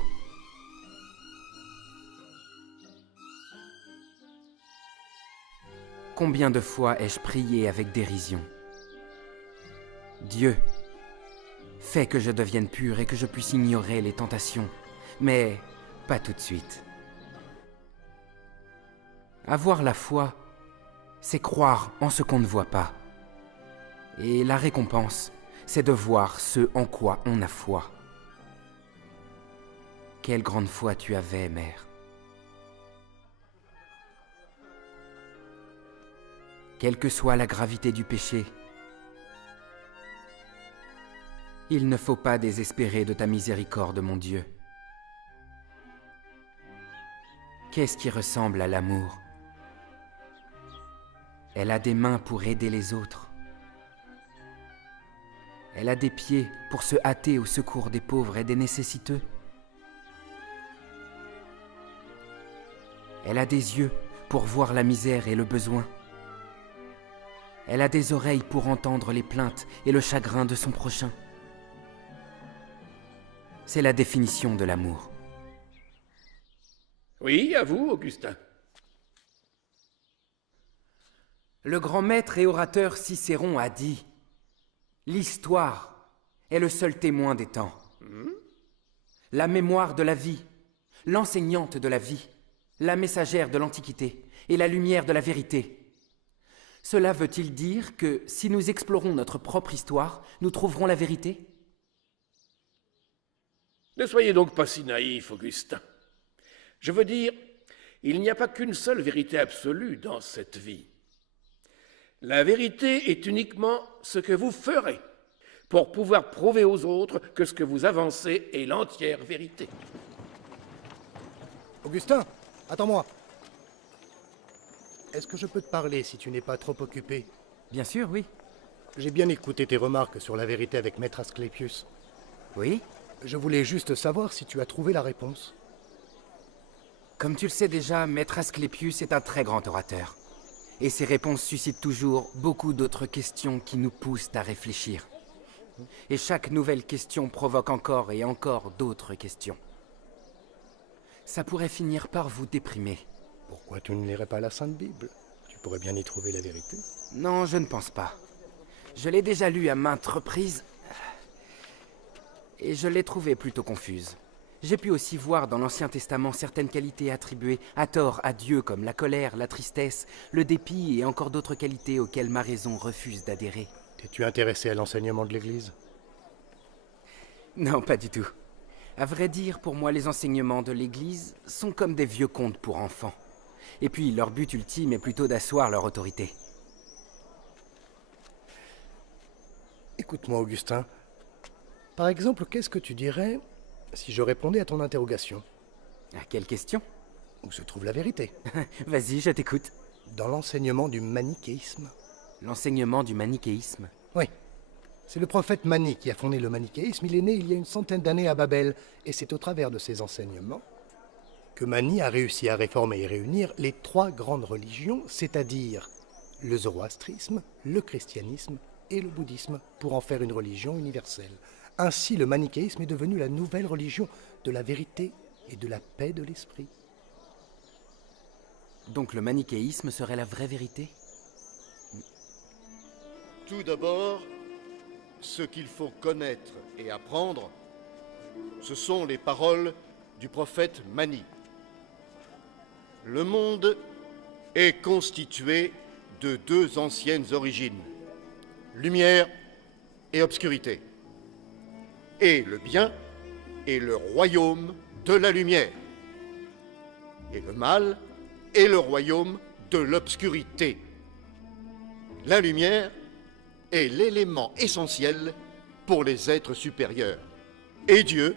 Combien de fois ai-je prié avec dérision? Dieu, fais que je devienne pur et que je puisse ignorer les tentations, mais pas tout de suite. Avoir la foi, c'est croire en ce qu'on ne voit pas. Et la récompense, c'est de voir ce en quoi on a foi. Quelle grande foi tu avais, mère. Quelle que soit la gravité du péché, il ne faut pas désespérer de ta miséricorde, mon Dieu. Qu'est-ce qui ressemble à l'amour? Elle a des mains pour aider les autres. Elle a des pieds pour se hâter au secours des pauvres et des nécessiteux. Elle a des yeux pour voir la misère et le besoin. Elle a des oreilles pour entendre les plaintes et le chagrin de son prochain. C'est la définition de l'amour. Oui, à vous, Augustin. Le grand maître et orateur Cicéron a dit « L'histoire est le seul témoin des temps. La mémoire de la vie, l'enseignante de la vie, la messagère de l'Antiquité et la lumière de la vérité. Cela veut-il dire que si nous explorons notre propre histoire, nous trouverons la vérité ? Ne soyez donc pas si naïf, Augustin. Je veux dire, il n'y a pas qu'une seule vérité absolue dans cette vie. La vérité est uniquement ce que vous ferez pour pouvoir prouver aux autres que ce que vous avancez est l'entière vérité. Augustin, attends-moi. Est-ce que je peux te parler si tu n'es pas trop occupé? Bien sûr, oui. J'ai bien écouté tes remarques sur la vérité avec Maître Asclépius. Oui? Je voulais juste savoir si tu as trouvé la réponse. Comme tu le sais déjà, Maître Asclépius est un très grand orateur. Et ses réponses suscitent toujours beaucoup d'autres questions qui nous poussent à réfléchir. Et chaque nouvelle question provoque encore et encore d'autres questions. Ça pourrait finir par vous déprimer. Pourquoi tu ne lirais pas la Sainte Bible? Tu pourrais bien y trouver la vérité. Non, je ne pense pas. Je l'ai déjà lu à maintes reprises, et je l'ai trouvée plutôt confuse. J'ai pu aussi voir dans l'Ancien Testament certaines qualités attribuées à tort à Dieu, comme la colère, la tristesse, le dépit et encore d'autres qualités auxquelles ma raison refuse d'adhérer. T'es-tu intéressé à l'enseignement de l'Église? Non, pas du tout. À vrai dire, pour moi, les enseignements de l'Église sont comme des vieux contes pour enfants. Et puis, leur but ultime est plutôt d'asseoir leur autorité. Écoute-moi, Augustin. Par exemple, qu'est-ce que tu dirais si je répondais à ton interrogation? À quelle question? Où se trouve la vérité? Vas-y, je t'écoute. Dans l'enseignement du manichéisme. L'enseignement du manichéisme? Oui. C'est le prophète Mani qui a fondé le manichéisme. Il est né il y a une centaine d'années à Babel. Et c'est au travers de ses enseignements que Mani a réussi à réformer et réunir les trois grandes religions, c'est-à-dire le zoroastrisme, le christianisme et le bouddhisme, pour en faire une religion universelle. Ainsi, le manichéisme est devenu la nouvelle religion de la vérité et de la paix de l'esprit. Donc le manichéisme serait la vraie vérité? Tout d'abord, ce qu'il faut connaître et apprendre, ce sont les paroles du prophète Mani. Le monde est constitué de deux anciennes origines, lumière et obscurité. Et le bien est le royaume de la lumière. Et le mal est le royaume de l'obscurité. La lumière est l'élément essentiel pour les êtres supérieurs. Et Dieu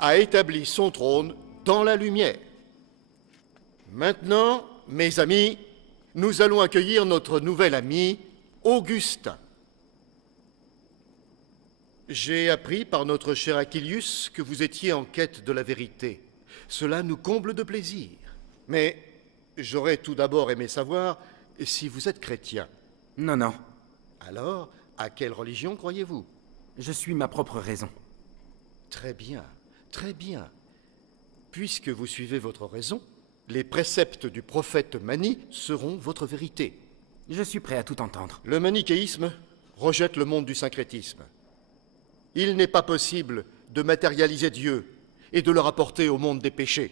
a établi son trône dans la lumière. Maintenant, mes amis, nous allons accueillir notre nouvel ami, Augustin. J'ai appris par notre cher Aquilius que vous étiez en quête de la vérité. Cela nous comble de plaisir. Mais j'aurais tout d'abord aimé savoir si vous êtes chrétien. Non, non. Alors, à quelle religion croyez-vous? Je suis ma propre raison. Très bien, très bien. Puisque vous suivez votre raison, les préceptes du prophète Mani seront votre vérité. Je suis prêt à tout entendre. Le manichéisme rejette le monde du syncrétisme. Il n'est pas possible de matérialiser Dieu et de le rapporter au monde des péchés.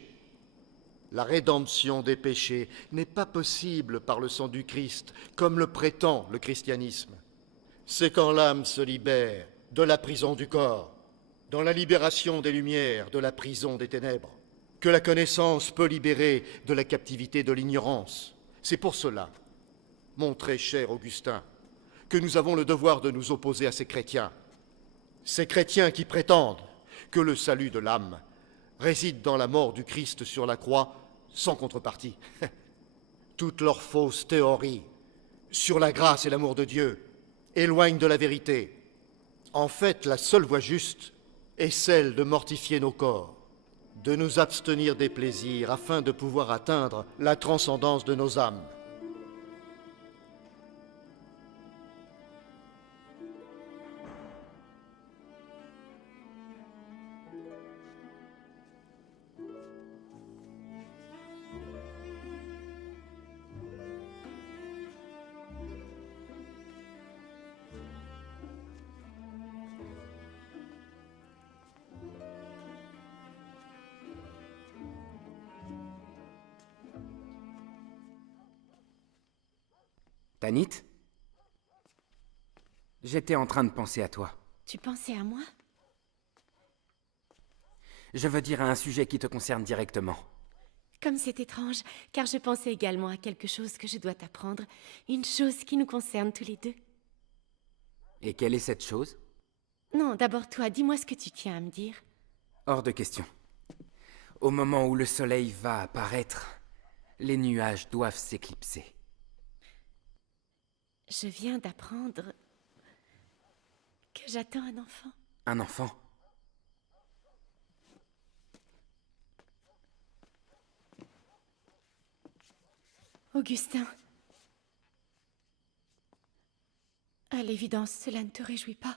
La rédemption des péchés n'est pas possible par le sang du Christ, comme le prétend le christianisme. C'est quand l'âme se libère de la prison du corps, dans la libération des lumières, de la prison des ténèbres, que la connaissance peut libérer de la captivité de l'ignorance. C'est pour cela mon très cher Augustin, que nous avons le devoir de nous opposer à ces chrétiens qui prétendent que le salut de l'âme réside dans la mort du Christ sur la croix sans contrepartie. Toutes leurs fausses théories sur la grâce et l'amour de Dieu éloignent de la vérité. En fait, la seule voie juste est celle de mortifier nos corps, de nous abstenir des plaisirs afin de pouvoir atteindre la transcendance de nos âmes. Tanit? J'étais en train de penser à toi. Tu pensais à moi? Je veux dire à un sujet qui te concerne directement. Comme c'est étrange, car je pensais également à quelque chose que je dois t'apprendre, une chose qui nous concerne tous les deux. Et quelle est cette chose? Non, d'abord toi, dis-moi ce que tu tiens à me dire. Hors de question. Au moment où le soleil va apparaître, les nuages doivent s'éclipser. Je viens d'apprendre que j'attends un enfant. Un enfant? Augustin. À l'évidence, cela ne te réjouit pas.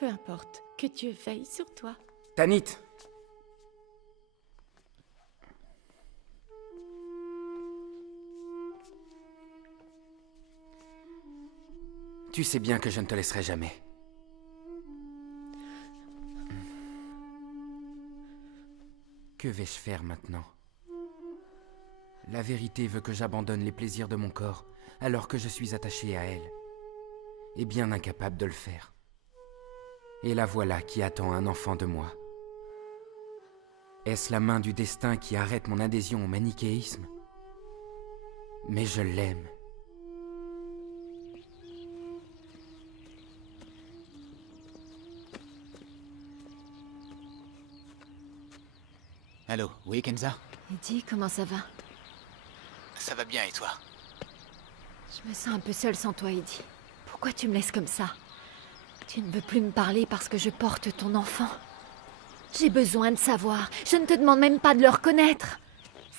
Peu importe, que Dieu veille sur toi. Tanit! Tu sais bien que je ne te laisserai jamais. Que vais-je faire maintenant? La vérité veut que j'abandonne les plaisirs de mon corps, alors que je suis attaché à elle, et bien incapable de le faire. Et la voilà qui attend un enfant de moi. Est-ce la main du destin qui arrête mon adhésion au manichéisme? Mais je l'aime. Allô, oui, Kenza? Eddie, comment ça va? Ça va bien, et toi? Je me sens un peu seule sans toi, Eddie. Pourquoi tu me laisses comme ça? Tu ne veux plus me parler parce que je porte ton enfant. J'ai besoin de savoir. Je ne te demande même pas de le reconnaître.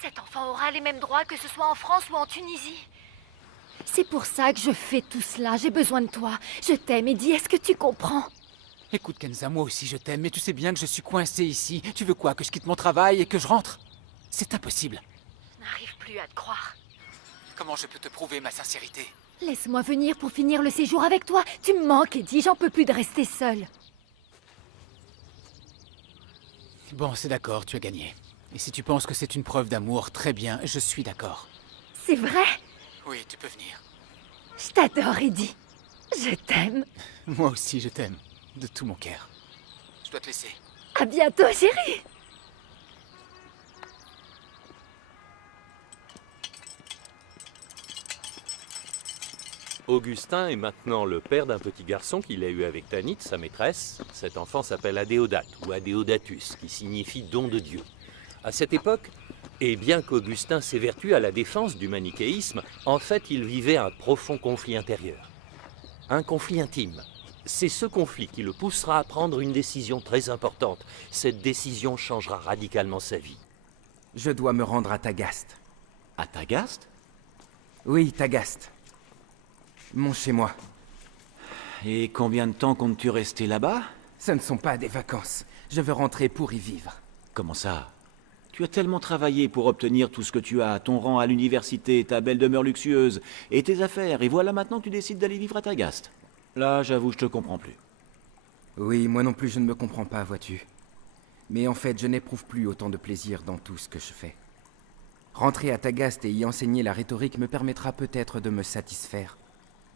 Cet enfant aura les mêmes droits que ce soit en France ou en Tunisie. C'est pour ça que je fais tout cela. J'ai besoin de toi. Je t'aime, Eddie. Est-ce que tu comprends? Écoute, Kenza, moi aussi je t'aime, mais tu sais bien que je suis coincé ici. Tu veux quoi, que je quitte mon travail et que je rentre? C'est impossible. Je n'arrive plus à te croire. Comment je peux te prouver ma sincérité? Laisse-moi venir pour finir le séjour avec toi. Tu me manques, Eddie. J'en peux plus de rester seule. Bon, c'est d'accord, tu as gagné. Et si tu penses que c'est une preuve d'amour, très bien, je suis d'accord. C'est vrai? Oui, tu peux venir. Je t'adore, Eddie. Je t'aime. Moi aussi, je t'aime. De tout mon cœur. Je dois te laisser. À bientôt, chérie. Augustin est maintenant le père d'un petit garçon qu'il a eu avec Tanit, sa maîtresse. Cet enfant s'appelle Adéodate, ou Adéodatus, qui signifie don de Dieu. À cette époque, et bien qu'Augustin s'évertue à la défense du manichéisme, en fait il vivait un profond conflit intérieur. Un conflit intime. C'est ce conflit qui le poussera à prendre une décision très importante. Cette décision changera radicalement sa vie. Je dois me rendre à Tagaste. À Tagaste? Oui, Tagaste. Mon chez-moi. Et combien de temps comptes-tu rester là-bas? Ce ne sont pas des vacances. Je veux rentrer pour y vivre. Comment ça? Tu as tellement travaillé pour obtenir tout ce que tu as, ton rang à l'université, ta belle demeure luxueuse, et tes affaires, et voilà maintenant que tu décides d'aller vivre à Tagaste. Là, j'avoue, je te comprends plus. Oui, moi non plus je ne me comprends pas, vois-tu. Mais en fait, je n'éprouve plus autant de plaisir dans tout ce que je fais. Rentrer à Tagaste et y enseigner la rhétorique me permettra peut-être de me satisfaire.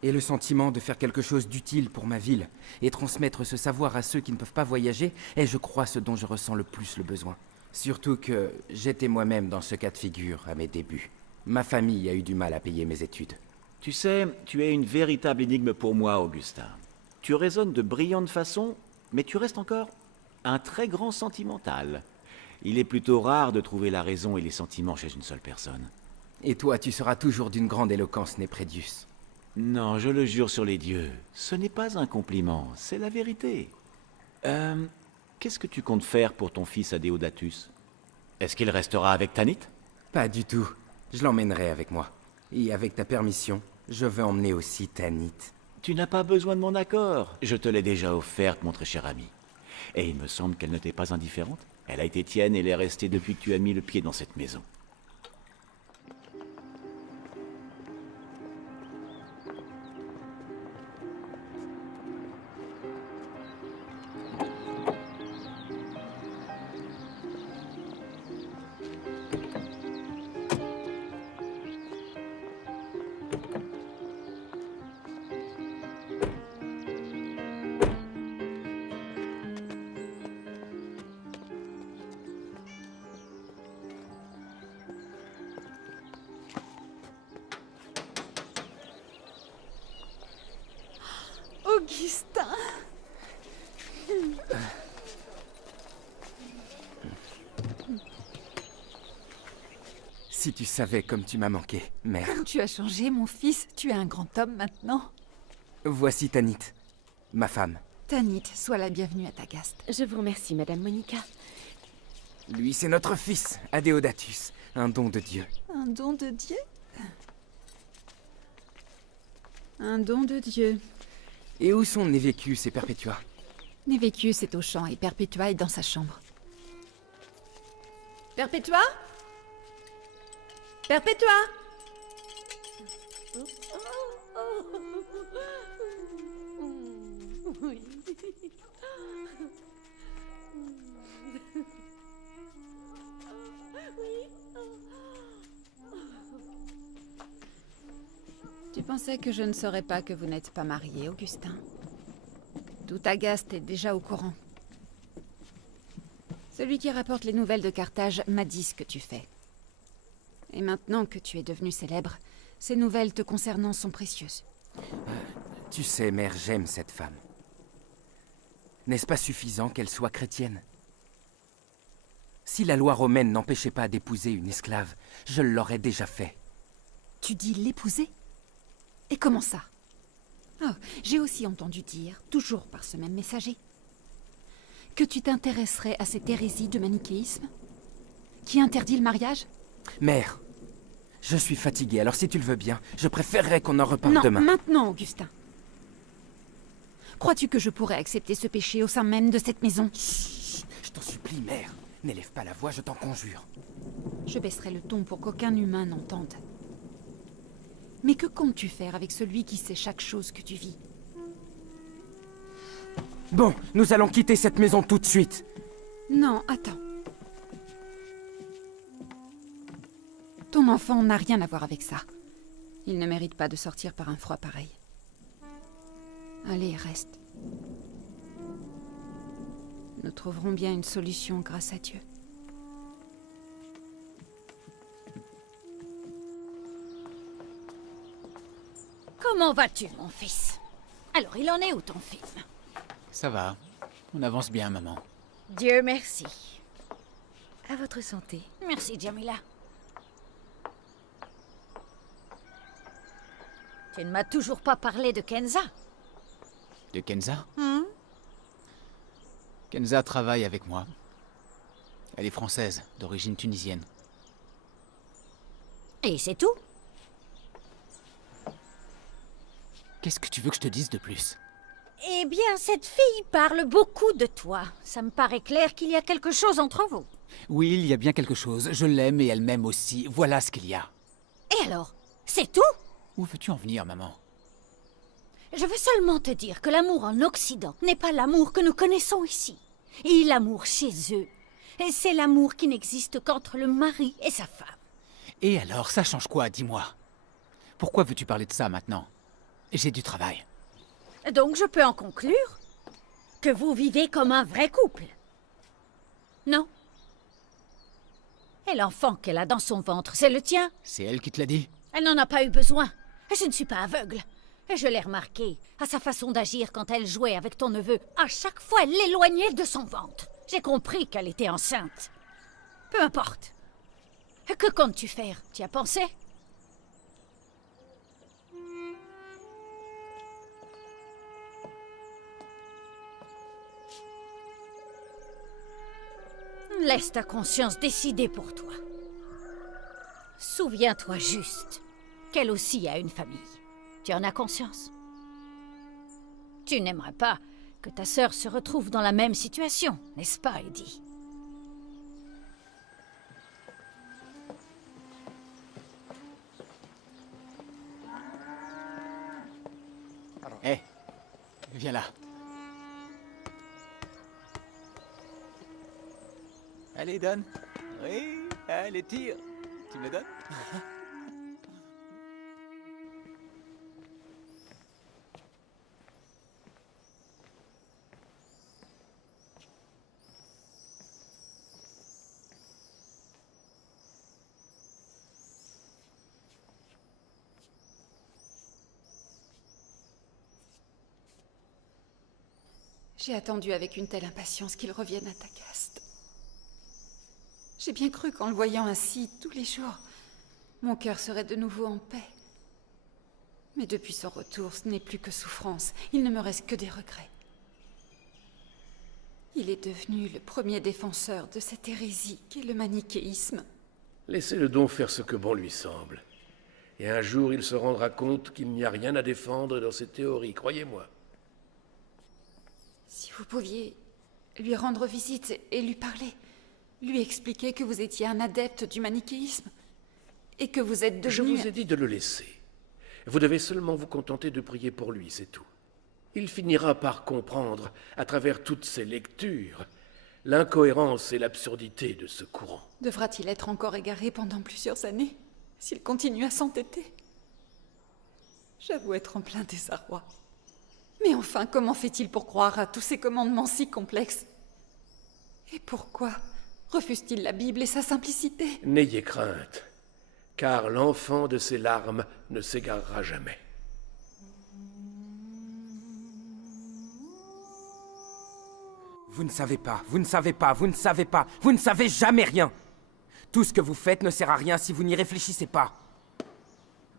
Et le sentiment de faire quelque chose d'utile pour ma ville et transmettre ce savoir à ceux qui ne peuvent pas voyager est, je crois, ce dont je ressens le plus le besoin. Surtout que j'étais moi-même dans ce cas de figure à mes débuts. Ma famille a eu du mal à payer mes études. Tu sais, tu es une véritable énigme pour moi, Augustin. Tu raisonnes de brillante façon, mais tu restes encore un très grand sentimental. Il est plutôt rare de trouver la raison et les sentiments chez une seule personne. Et toi, tu seras toujours d'une grande éloquence, Népredius. Non, je le jure sur les dieux. Ce n'est pas un compliment, c'est la vérité. Qu'est-ce que tu comptes faire pour ton fils Adéodatus? Est-ce qu'il restera avec Tanit? Pas du tout. Je l'emmènerai avec moi. Et avec ta permission, je veux emmener aussi Tanit. Tu n'as pas besoin de mon accord. Je te l'ai déjà offerte, mon très cher ami. Et il me semble qu'elle ne t'est pas indifférente. Elle a été tienne et elle est restée depuis que tu as mis le pied dans cette maison. Augustin. Si tu savais comme tu m'as manqué, mère. Comme tu as changé, mon fils. Tu es un grand homme maintenant. Voici Tanit, ma femme. Tanit, sois la bienvenue à Tagaste. Je vous remercie, Madame Monica. Lui, c'est notre fils, Adéodatus, un don de Dieu. Un don de Dieu? Un don de Dieu. Et où sont Névécus et Perpétua? Névécus est au champ et Perpétua est dans sa chambre. Perpétua? Perpétua? Oui. Tu pensais que je ne saurais pas que vous n'êtes pas marié, Augustin. Tout Tagaste est déjà au courant. Celui qui rapporte les nouvelles de Carthage m'a dit ce que tu fais. Et maintenant que tu es devenu célèbre, ces nouvelles te concernant sont précieuses. Tu sais, mère, j'aime cette femme. N'est-ce pas suffisant qu'elle soit chrétienne? Si la loi romaine n'empêchait pas d'épouser une esclave, je l'aurais déjà fait. Tu dis l'épouser? Et comment ça? Oh, j'ai aussi entendu dire, toujours par ce même messager, que tu t'intéresserais à cette hérésie de manichéisme qui interdit le mariage? Mère, je suis fatigué, alors si tu le veux bien, je préférerais qu'on en reparle non, demain. Maintenant, Augustin. Crois-tu que je pourrais accepter ce péché au sein même de cette maison? Chut, je t'en supplie, mère. N'élève pas la voix, je t'en conjure. Je baisserai le ton pour qu'aucun humain n'entende. Mais que comptes-tu faire avec celui qui sait chaque chose que tu vis? Bon, nous allons quitter cette maison tout de suite. Non, attends. Ton enfant n'a rien à voir avec ça. Il ne mérite pas de sortir par un froid pareil. Allez, reste. Nous trouverons bien une solution grâce à Dieu. Comment vas-tu, mon fils? Alors, il en est où, ton film? Ça va. On avance bien, maman. Dieu merci. À votre santé. Merci, Jamila. Tu ne m'as toujours pas parlé de Kenza. De Kenza? Kenza travaille avec moi. Elle est française, d'origine tunisienne. Et c'est tout? Qu'est-ce que tu veux que je te dise de plus? Eh bien, cette fille parle beaucoup de toi. Ça me paraît clair qu'il y a quelque chose entre vous. Oui, il y a bien quelque chose. Je l'aime et elle m'aime aussi. Voilà ce qu'il y a. Et alors? C'est tout? Où veux-tu en venir, maman? Je veux seulement te dire que l'amour en Occident n'est pas l'amour que nous connaissons ici. Et l'amour chez eux, c'est l'amour qui n'existe qu'entre le mari et sa femme. Et alors, ça change quoi, dis-moi? Pourquoi veux-tu parler de ça maintenant? J'ai du travail. Donc je peux en conclure que vous vivez comme un vrai couple. Non? Et l'enfant qu'elle a dans son ventre, c'est le tien? C'est elle qui te l'a dit? Elle n'en a pas eu besoin. Et je ne suis pas aveugle. Et je l'ai remarqué à sa façon d'agir quand elle jouait avec ton neveu. À chaque fois, elle l'éloignait de son ventre. J'ai compris qu'elle était enceinte. Peu importe. Que comptes-tu faire? Tu y as pensé? Laisse ta conscience décider pour toi. Souviens-toi juste qu'elle aussi a une famille. Tu en as conscience? Tu n'aimerais pas que ta sœur se retrouve dans la même situation, n'est-ce pas, Eddie? Hé, viens là. Allez, donne. Oui, allez, tire. Tu me le donnes? J'ai attendu avec une telle impatience qu'il revienne à Tagaste. J'ai bien cru qu'en le voyant ainsi tous les jours, mon cœur serait de nouveau en paix. Mais depuis son retour, ce n'est plus que souffrance. Il ne me reste que des regrets. Il est devenu le premier défenseur de cette hérésie qu'est le manichéisme. Laissez-le donc faire ce que bon lui semble. Et un jour, il se rendra compte qu'il n'y a rien à défendre dans ses théories, croyez-moi. Si vous pouviez lui rendre visite et lui parler, lui expliquer que vous étiez un adepte du manichéisme et que vous êtes devenu... Je vous ai dit de le laisser. Vous devez seulement vous contenter de prier pour lui, c'est tout. Il finira par comprendre, à travers toutes ses lectures, l'incohérence et l'absurdité de ce courant. Devra-t-il être encore égaré pendant plusieurs années, s'il continue à s'entêter? J'avoue être en plein désarroi. Mais enfin, comment fait-il pour croire à tous ces commandements si complexes? Et pourquoi refuse-t-il la Bible et sa simplicité? N'ayez crainte, car l'enfant de ses larmes ne s'égarera jamais. Vous ne savez pas, vous ne savez pas, vous ne savez pas, vous ne savez jamais rien. Tout ce que vous faites ne sert à rien si vous n'y réfléchissez pas.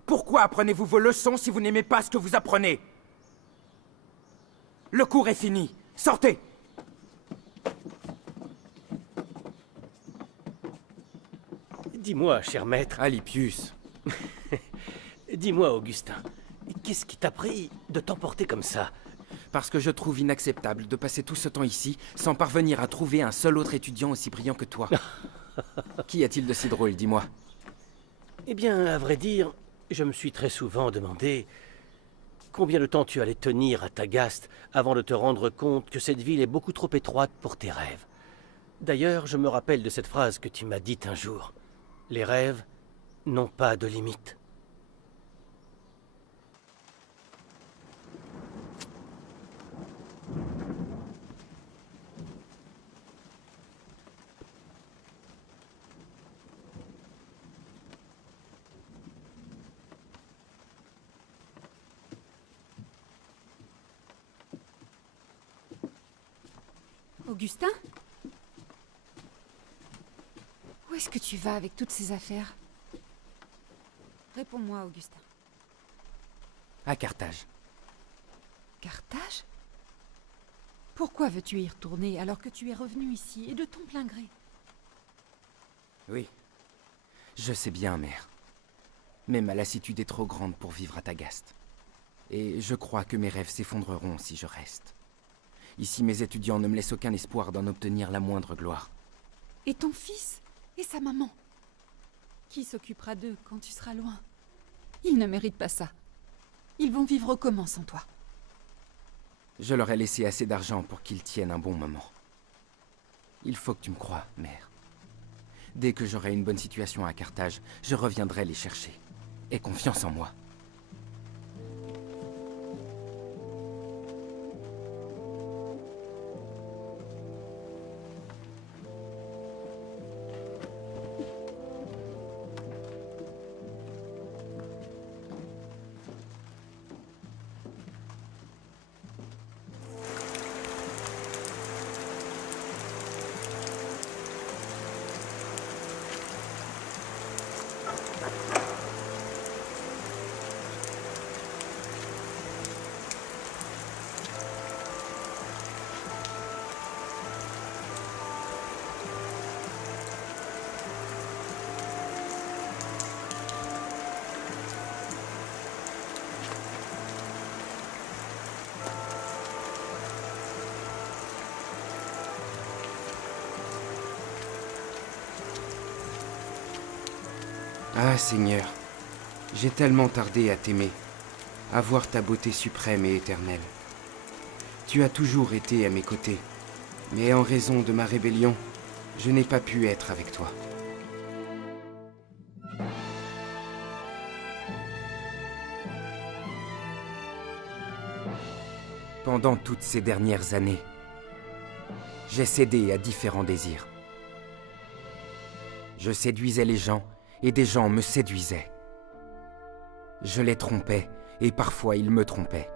Pourquoi apprenez-vous vos leçons si vous n'aimez pas ce que vous apprenez? Le cours est fini. Sortez! Dis-moi, cher maître. Alypius. Dis-moi, Augustin, qu'est-ce qui t'a pris de t'emporter comme ça? Parce que je trouve inacceptable de passer tout ce temps ici sans parvenir à trouver un seul autre étudiant aussi brillant que toi. Qu'y a-t-il de si drôle, dis-moi? Eh bien, à vrai dire, je me suis très souvent demandé combien de temps tu allais tenir à Tagaste avant de te rendre compte que cette ville est beaucoup trop étroite pour tes rêves. D'ailleurs, je me rappelle de cette phrase que tu m'as dite un jour. Les rêves n'ont pas de limite. Augustin? Où est-ce que tu vas avec toutes ces affaires? Réponds-moi, Augustin. À Carthage. Carthage? Pourquoi veux-tu y retourner alors que tu es revenu ici et de ton plein gré? Oui. Je sais bien, mère. Mais ma lassitude est trop grande pour vivre à Tagaste. Et je crois que mes rêves s'effondreront si je reste. Ici, mes étudiants ne me laissent aucun espoir d'en obtenir la moindre gloire. Et ton fils? Et sa maman? Qui s'occupera d'eux quand tu seras loin? Ils ne méritent pas ça. Ils vont vivre comment sans toi? Je leur ai laissé assez d'argent pour qu'ils tiennent un bon moment. Il faut que tu me croies, mère. Dès que j'aurai une bonne situation à Carthage, je reviendrai les chercher. Aie confiance en moi. Ah Seigneur, j'ai tellement tardé à t'aimer, à voir ta beauté suprême et éternelle. Tu as toujours été à mes côtés, mais en raison de ma rébellion, je n'ai pas pu être avec toi. Pendant toutes ces dernières années, j'ai cédé à différents désirs. Je séduisais les gens et des gens me séduisaient. Je les trompais et parfois ils me trompaient.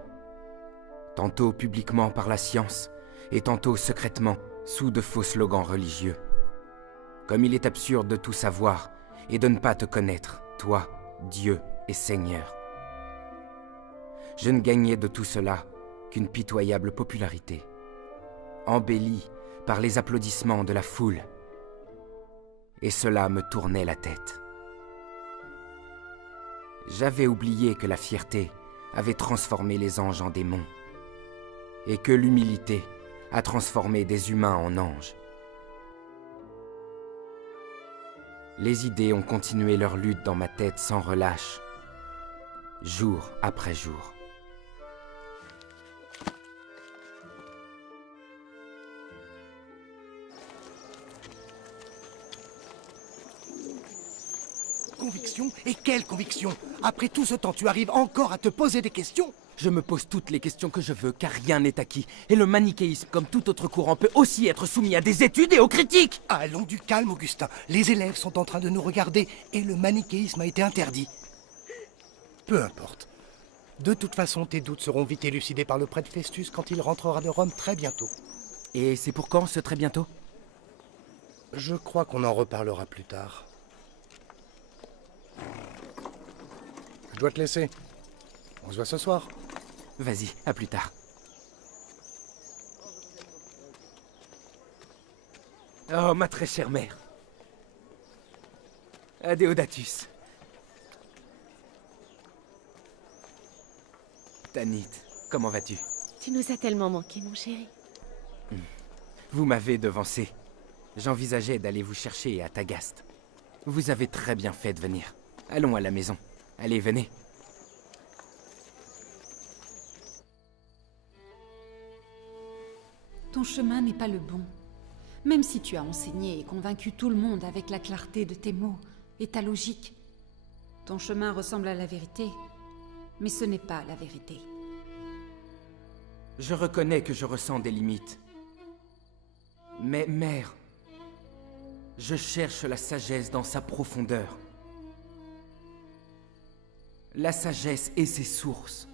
Tantôt publiquement par la science et tantôt secrètement sous de faux slogans religieux. Comme il est absurde de tout savoir et de ne pas te connaître, toi, Dieu et Seigneur. Je ne gagnais de tout cela qu'une pitoyable popularité, embellie par les applaudissements de la foule. Et cela me tournait la tête. J'avais oublié que la fierté avait transformé les anges en démons, et que l'humilité a transformé des humains en anges. Les idées ont continué leur lutte dans ma tête sans relâche, jour après jour. Conviction? Et quelle conviction? Après tout ce temps, tu arrives encore à te poser des questions? Je me pose toutes les questions que je veux, car rien n'est acquis. Et le manichéisme, comme tout autre courant, peut aussi être soumis à des études et aux critiques. Allons du calme, Augustin. Les élèves sont en train de nous regarder et le manichéisme a été interdit. Peu importe. De toute façon, tes doutes seront vite élucidés par le prêtre Festus quand il rentrera de Rome très bientôt. Et c'est pour quand ce très bientôt? Je crois qu'on en reparlera plus tard. Je dois te laisser. On se voit ce soir. Vas-y, à plus tard. Oh, ma très chère mère. Adéodatus. Tanit, comment vas-tu? Tu nous as tellement manqué, mon chéri. Vous m'avez devancé. J'envisageais d'aller vous chercher à Tagaste. Vous avez très bien fait de venir. Allons à la maison. Allez, venez. Ton chemin n'est pas le bon. Même si tu as enseigné et convaincu tout le monde avec la clarté de tes mots et ta logique. Ton chemin ressemble à la vérité, mais ce n'est pas la vérité. Je reconnais que je ressens des limites. Mais, mère, je cherche la sagesse dans sa profondeur. La sagesse et ses sources.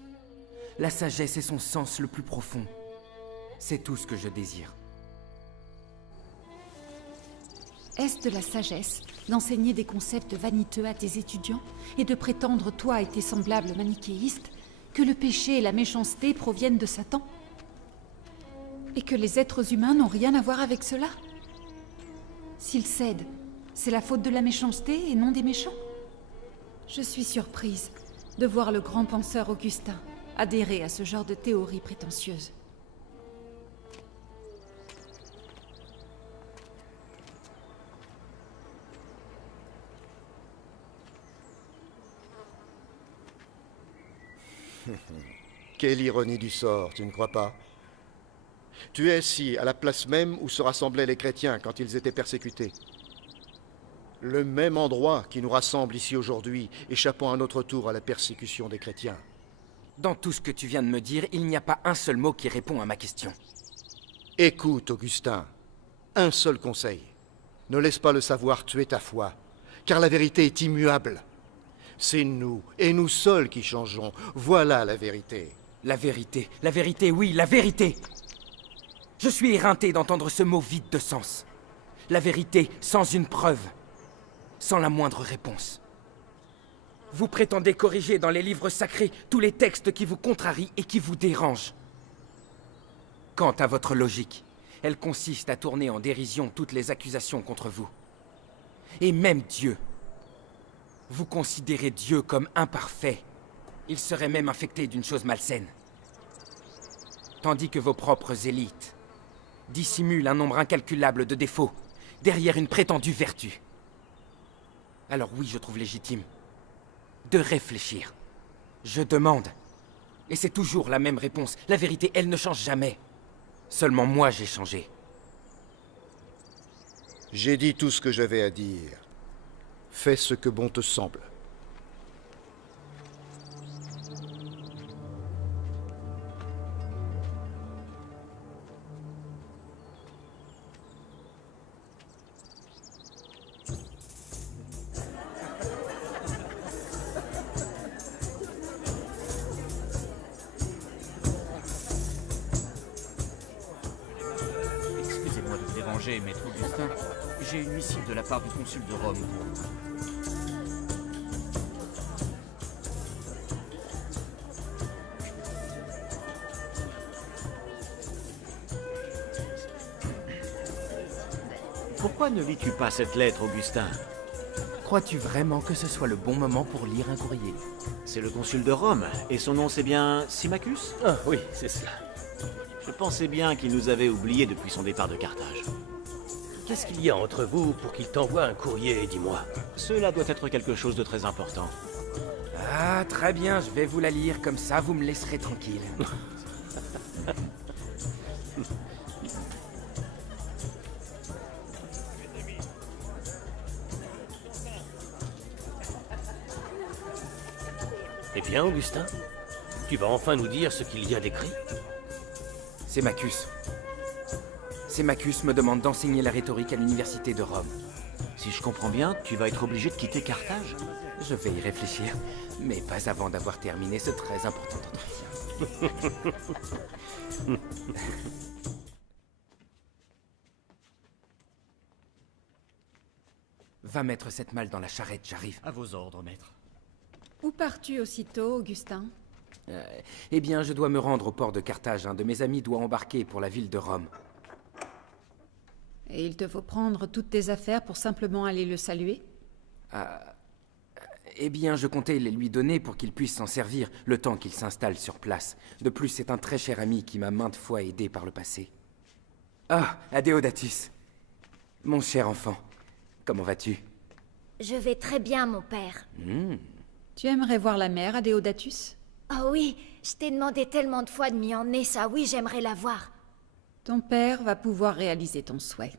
La sagesse et son sens le plus profond. C'est tout ce que je désire. Est-ce de la sagesse d'enseigner des concepts vaniteux à tes étudiants et de prétendre, toi et tes semblables manichéistes, que le péché et la méchanceté proviennent de Satan? Et que les êtres humains n'ont rien à voir avec cela? S'ils cèdent, c'est la faute de la méchanceté et non des méchants? Je suis surprise de voir le grand penseur Augustin adhérer à ce genre de théorie prétentieuse. Quelle ironie du sort, tu ne crois pas? Tu es ici, à la place même où se rassemblaient les chrétiens quand ils étaient persécutés. Le même endroit qui nous rassemble ici aujourd'hui, échappant à notre tour à la persécution des chrétiens. Dans tout ce que tu viens de me dire, il n'y a pas un seul mot qui répond à ma question. Écoute, Augustin, un seul conseil. Ne laisse pas le savoir tuer ta foi, car la vérité est immuable. C'est nous, et nous seuls qui changeons. Voilà la vérité. La vérité, oui, la vérité! Je suis éreinté d'entendre ce mot vide de sens. La vérité sans une preuve, sans la moindre réponse. Vous prétendez corriger dans les livres sacrés tous les textes qui vous contrarient et qui vous dérangent. Quant à votre logique, elle consiste à tourner en dérision toutes les accusations contre vous. Et même Dieu. Vous considérez Dieu comme imparfait. Il serait même infecté d'une chose malsaine. Tandis que vos propres élites dissimulent un nombre incalculable de défauts derrière une prétendue vertu. Alors oui, je trouve légitime de réfléchir. Je demande. Et c'est toujours la même réponse. La vérité, elle ne change jamais. Seulement moi, j'ai changé. J'ai dit tout ce que j'avais à dire. Fais ce que bon te semble. Excusez-moi de vous déranger, maître Augustin. J'ai une missive de la part du consul de Rome. Pourquoi ne lis-tu pas cette lettre, Augustin? Crois-tu vraiment que ce soit le bon moment pour lire un courrier? C'est le consul de Rome, et son nom c'est bien Symmachus? Ah oui, c'est cela. Je pensais bien qu'il nous avait oubliés depuis son départ de Carthage. Qu'est-ce qu'il y a entre vous pour qu'il t'envoie un courrier, dis-moi? Cela doit être quelque chose de très important. Ah, très bien, je vais vous la lire, comme ça vous me laisserez tranquille. Eh bien, Augustin, tu vas enfin nous dire ce qu'il y a d'écrit? Symmachus. Symmachus me demande d'enseigner la rhétorique à l'université de Rome. Si je comprends bien, tu vas être obligé de quitter Carthage? Je vais y réfléchir, mais pas avant d'avoir terminé ce très important entretien. Va mettre cette malle dans la charrette, j'arrive. À vos ordres, maître. Où pars-tu aussitôt, Augustin? Eh bien, je dois me rendre au port de Carthage. Un de mes amis doit embarquer pour la ville de Rome. Et il te faut prendre toutes tes affaires pour simplement aller le saluer? Eh bien, je comptais les lui donner pour qu'il puisse s'en servir le temps qu'il s'installe sur place. De plus, c'est un très cher ami qui m'a maintes fois aidé par le passé. Ah, Adéodatus. Mon cher enfant, comment vas-tu? Je vais très bien, mon père. Tu aimerais voir la mère, Adéodatus? Oh oui, je t'ai demandé tellement de fois de m'y emmener, ça oui, j'aimerais la voir. Ton père va pouvoir réaliser ton souhait.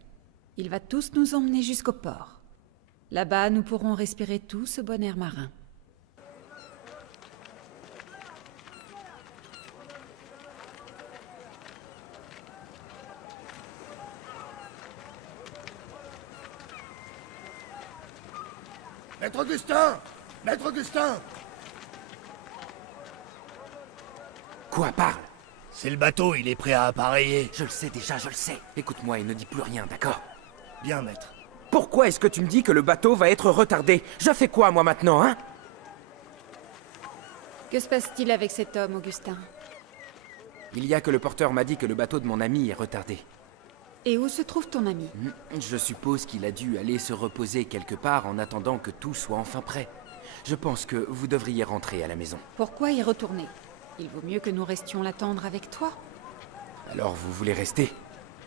Il va tous nous emmener jusqu'au port. Là-bas, nous pourrons respirer tout ce bon air marin. Maître Augustin! Maître Augustin! Quoi, parle? C'est le bateau, il est prêt à appareiller. Je le sais déjà, je le sais. Écoute-moi et ne dis plus rien, d'accord? Bien, maître. Pourquoi est-ce que tu me dis que le bateau va être retardé? Je fais quoi, moi, maintenant, hein? Que se passe-t-il avec cet homme, Augustin? Il y a que le porteur m'a dit que le bateau de mon ami est retardé. Et où se trouve ton ami? Je suppose qu'il a dû aller se reposer quelque part en attendant que tout soit enfin prêt. Je pense que vous devriez rentrer à la maison. Pourquoi y retourner? Il vaut mieux que nous restions l'attendre avec toi. Alors vous voulez rester?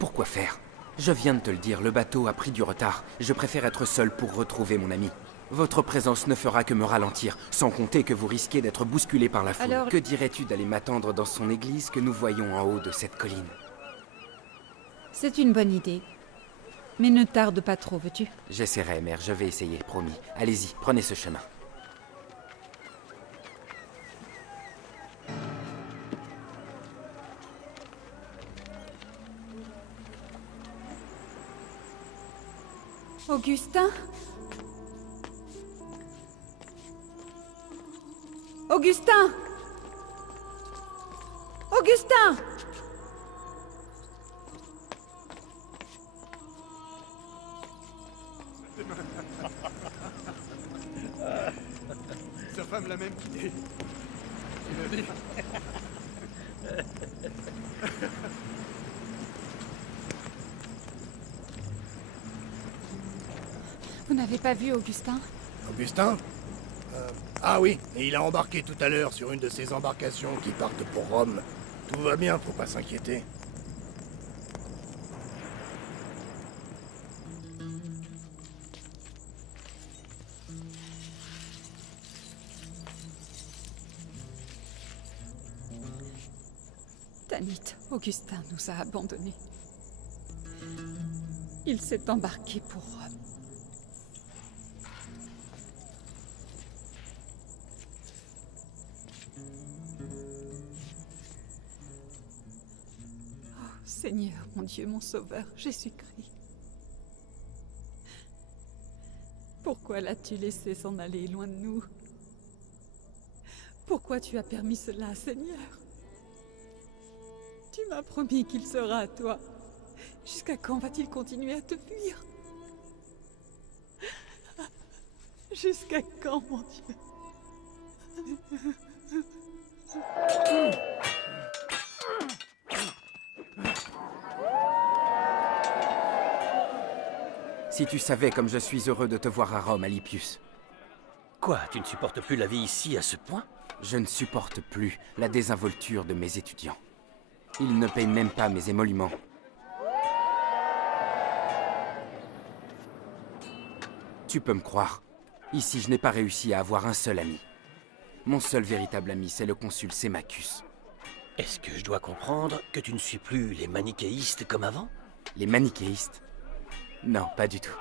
Pourquoi faire? Je viens de te le dire, le bateau a pris du retard. Je préfère être seul pour retrouver mon ami. Votre présence ne fera que me ralentir, sans compter que vous risquez d'être bousculé par la foule. Alors... Que dirais-tu d'aller m'attendre dans son église que nous voyons en haut de cette colline? C'est une bonne idée. Mais ne tarde pas trop, veux-tu? J'essaierai, mère, je vais essayer, promis. Allez-y, prenez ce chemin. Augustin? Augustin! Augustin! Sa femme l'a même quitté. Tu l'as dit. Vous n'avez pas vu Augustin? Augustin? Ah oui, et il a embarqué tout à l'heure sur une de ces embarcations qui partent pour Rome. Tout va bien, faut pas s'inquiéter. Tanit, Augustin nous a abandonnés. Il s'est embarqué pour Rome. Oh, Seigneur, mon Dieu, mon Sauveur, Jésus-Christ. Pourquoi l'as-tu laissé s'en aller loin de nous? Pourquoi tu as permis cela, Seigneur? Tu m'as promis qu'il sera à toi. Jusqu'à quand va-t-il continuer à te fuir? Jusqu'à quand, mon Dieu? Si tu savais comme je suis heureux de te voir à Rome, Alypius. Quoi, tu ne supportes plus la vie ici à ce point? Je ne supporte plus la désinvolture de mes étudiants. Ils ne payent même pas mes émoluments. Tu peux me croire. Ici, je n'ai pas réussi à avoir un seul ami. Mon seul véritable ami, c'est le consul Sémachus. Est-ce que je dois comprendre que tu ne suis plus les manichéistes comme avant? Les manichéistes? Non, pas du tout.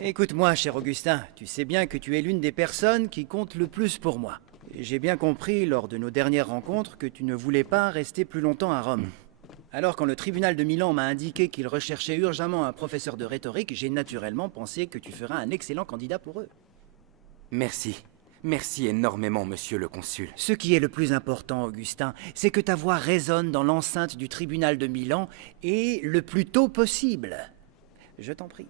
Écoute-moi, cher Augustin, tu sais bien que tu es l'une des personnes qui comptent le plus pour moi. Et j'ai bien compris lors de nos dernières rencontres que tu ne voulais pas rester plus longtemps à Rome. Alors quand le tribunal de Milan m'a indiqué qu'il recherchait urgemment un professeur de rhétorique, j'ai naturellement pensé que tu feras un excellent candidat pour eux. Merci. Merci énormément, monsieur le consul. Ce qui est le plus important, Augustin, c'est que ta voix résonne dans l'enceinte du tribunal de Milan, et le plus tôt possible. Je t'en prie.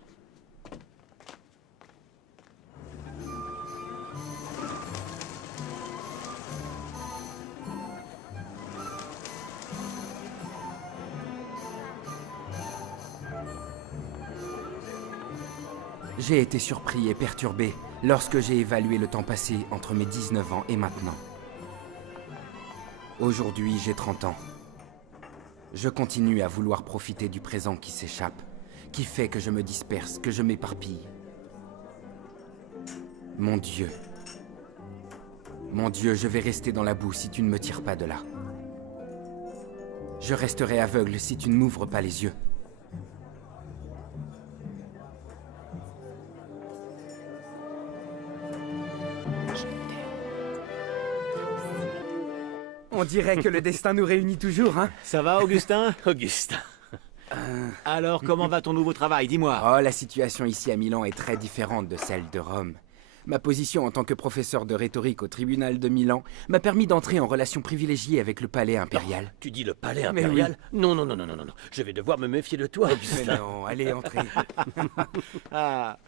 J'ai été surpris et perturbé lorsque j'ai évalué le temps passé entre mes 19 ans et maintenant. Aujourd'hui, j'ai 30 ans. Je continue à vouloir profiter du présent qui s'échappe, qui fait que je me disperse, que je m'éparpille. Mon Dieu, je vais rester dans la boue si tu ne me tires pas de là. Je resterai aveugle si tu ne m'ouvres pas les yeux. On dirait que le destin nous réunit toujours, hein? Ça va, Augustin? Augustin. Alors, comment va ton nouveau travail? Dis-moi. Oh, la situation ici à Milan est très différente de celle de Rome. Ma position en tant que professeur de rhétorique au tribunal de Milan m'a permis d'entrer en relation privilégiée avec le palais impérial. Non, tu dis le palais impérial? Oui. Non. Je vais devoir me méfier de toi, Augustin. Mais non, allez, entrez. Ah.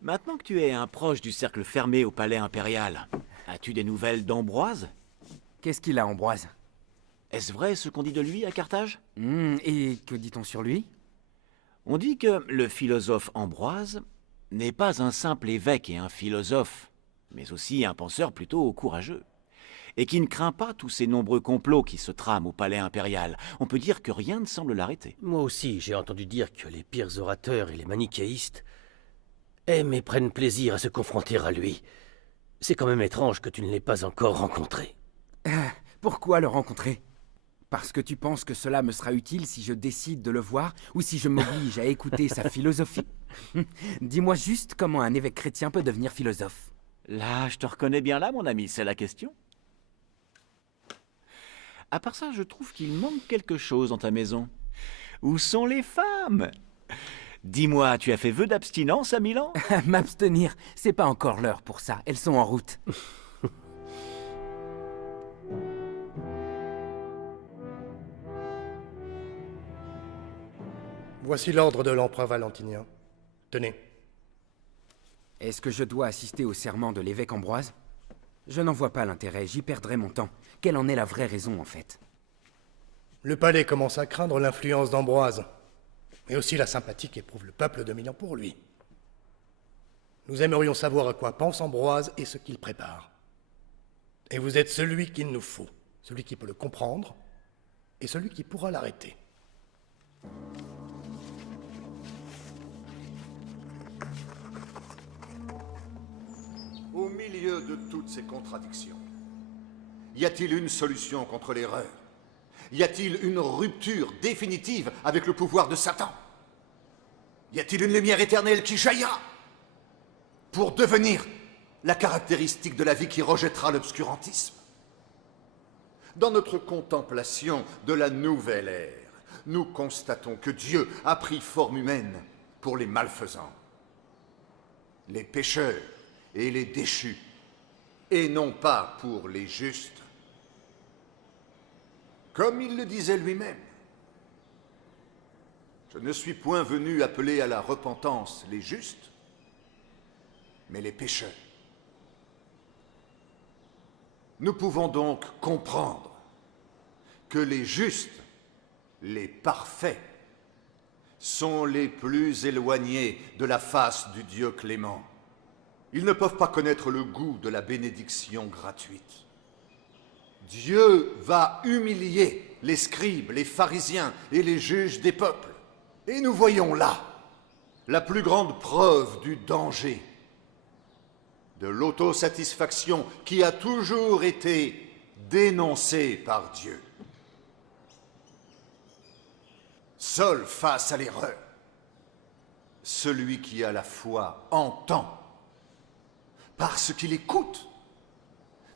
Maintenant que tu es un proche du cercle fermé au palais impérial, as-tu des nouvelles d'Ambroise? Qu'est-ce qu'il a, Ambroise? Est-ce vrai ce qu'on dit de lui à Carthage? Et que dit-on sur lui? On dit que le philosophe Ambroise n'est pas un simple évêque et un philosophe, mais aussi un penseur plutôt courageux, et qui ne craint pas tous ces nombreux complots qui se trament au palais impérial. On peut dire que rien ne semble l'arrêter. Moi aussi, j'ai entendu dire que les pires orateurs et les manichéistes aiment et prennent plaisir à se confronter à lui. C'est quand même étrange que tu ne l'aies pas encore rencontré. Pourquoi le rencontrer? Parce que tu penses que cela me sera utile si je décide de le voir ou si je m'oblige à écouter sa philosophie? Dis-moi juste comment un évêque chrétien peut devenir philosophe. Là, je te reconnais bien là, mon ami, c'est la question. À part ça, je trouve qu'il manque quelque chose dans ta maison. Où sont les femmes? Dis-moi, tu as fait vœu d'abstinence à Milan? M'abstenir, c'est pas encore l'heure pour ça, elles sont en route. Voici l'ordre de l'empereur Valentinien. Tenez. Est-ce que je dois assister au serment de l'évêque Ambroise? Je n'en vois pas l'intérêt, j'y perdrai mon temps. Quelle en est la vraie raison, en fait? Le palais commence à craindre l'influence d'Ambroise, mais aussi la sympathie qu'éprouve le peuple de Milan pour lui. Nous aimerions savoir à quoi pense Ambroise et ce qu'il prépare. Et vous êtes celui qu'il nous faut, celui qui peut le comprendre, et celui qui pourra l'arrêter. milieu de toutes ces contradictions, y a-t-il une solution contre l'erreur? Y a-t-il une rupture définitive avec le pouvoir de Satan? Y a-t-il une lumière éternelle qui jaillira pour devenir la caractéristique de la vie qui rejettera l'obscurantisme? Dans notre contemplation de la nouvelle ère, nous constatons que Dieu a pris forme humaine pour les malfaisants, les pécheurs et les déchus, et non pas pour les justes. Comme il le disait lui-même, je ne suis point venu appeler à la repentance les justes, mais les pécheurs. Nous pouvons donc comprendre que les justes, les parfaits, sont les plus éloignés de la face du Dieu clément. Ils ne peuvent pas connaître le goût de la bénédiction gratuite. Dieu va humilier les scribes, les pharisiens et les juges des peuples. Et nous voyons là la plus grande preuve du danger, de l'autosatisfaction qui a toujours été dénoncée par Dieu. Seul face à l'erreur, celui qui a la foi entend, parce qu'il écoute,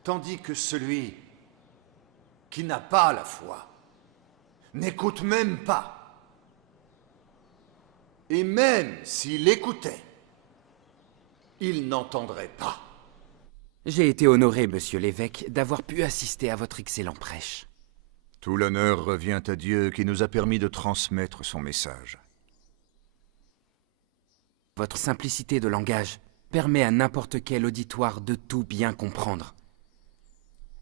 tandis que celui qui n'a pas la foi n'écoute même pas. Et même s'il écoutait, il n'entendrait pas. J'ai été honoré, monsieur l'évêque, d'avoir pu assister à votre excellent prêche. Tout l'honneur revient à Dieu qui nous a permis de transmettre son message. Votre simplicité de langage permet à n'importe quel auditoire de tout bien comprendre.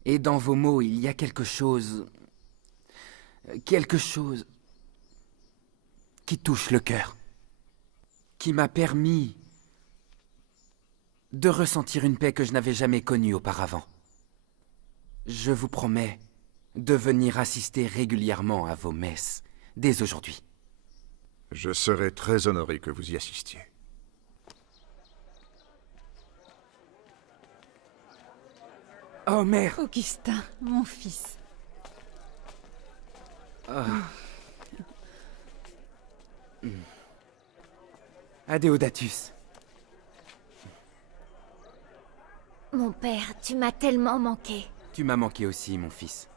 Et dans vos mots, il y a quelque chose qui touche le cœur, qui m'a permis de ressentir une paix que je n'avais jamais connue auparavant. Je vous promets de venir assister régulièrement à vos messes, dès aujourd'hui. Je serai très honoré que vous y assistiez. Oh, mère! Augustin, mon fils. Adéodatus. Mon père, tu m'as tellement manqué. Tu m'as manqué aussi, mon fils.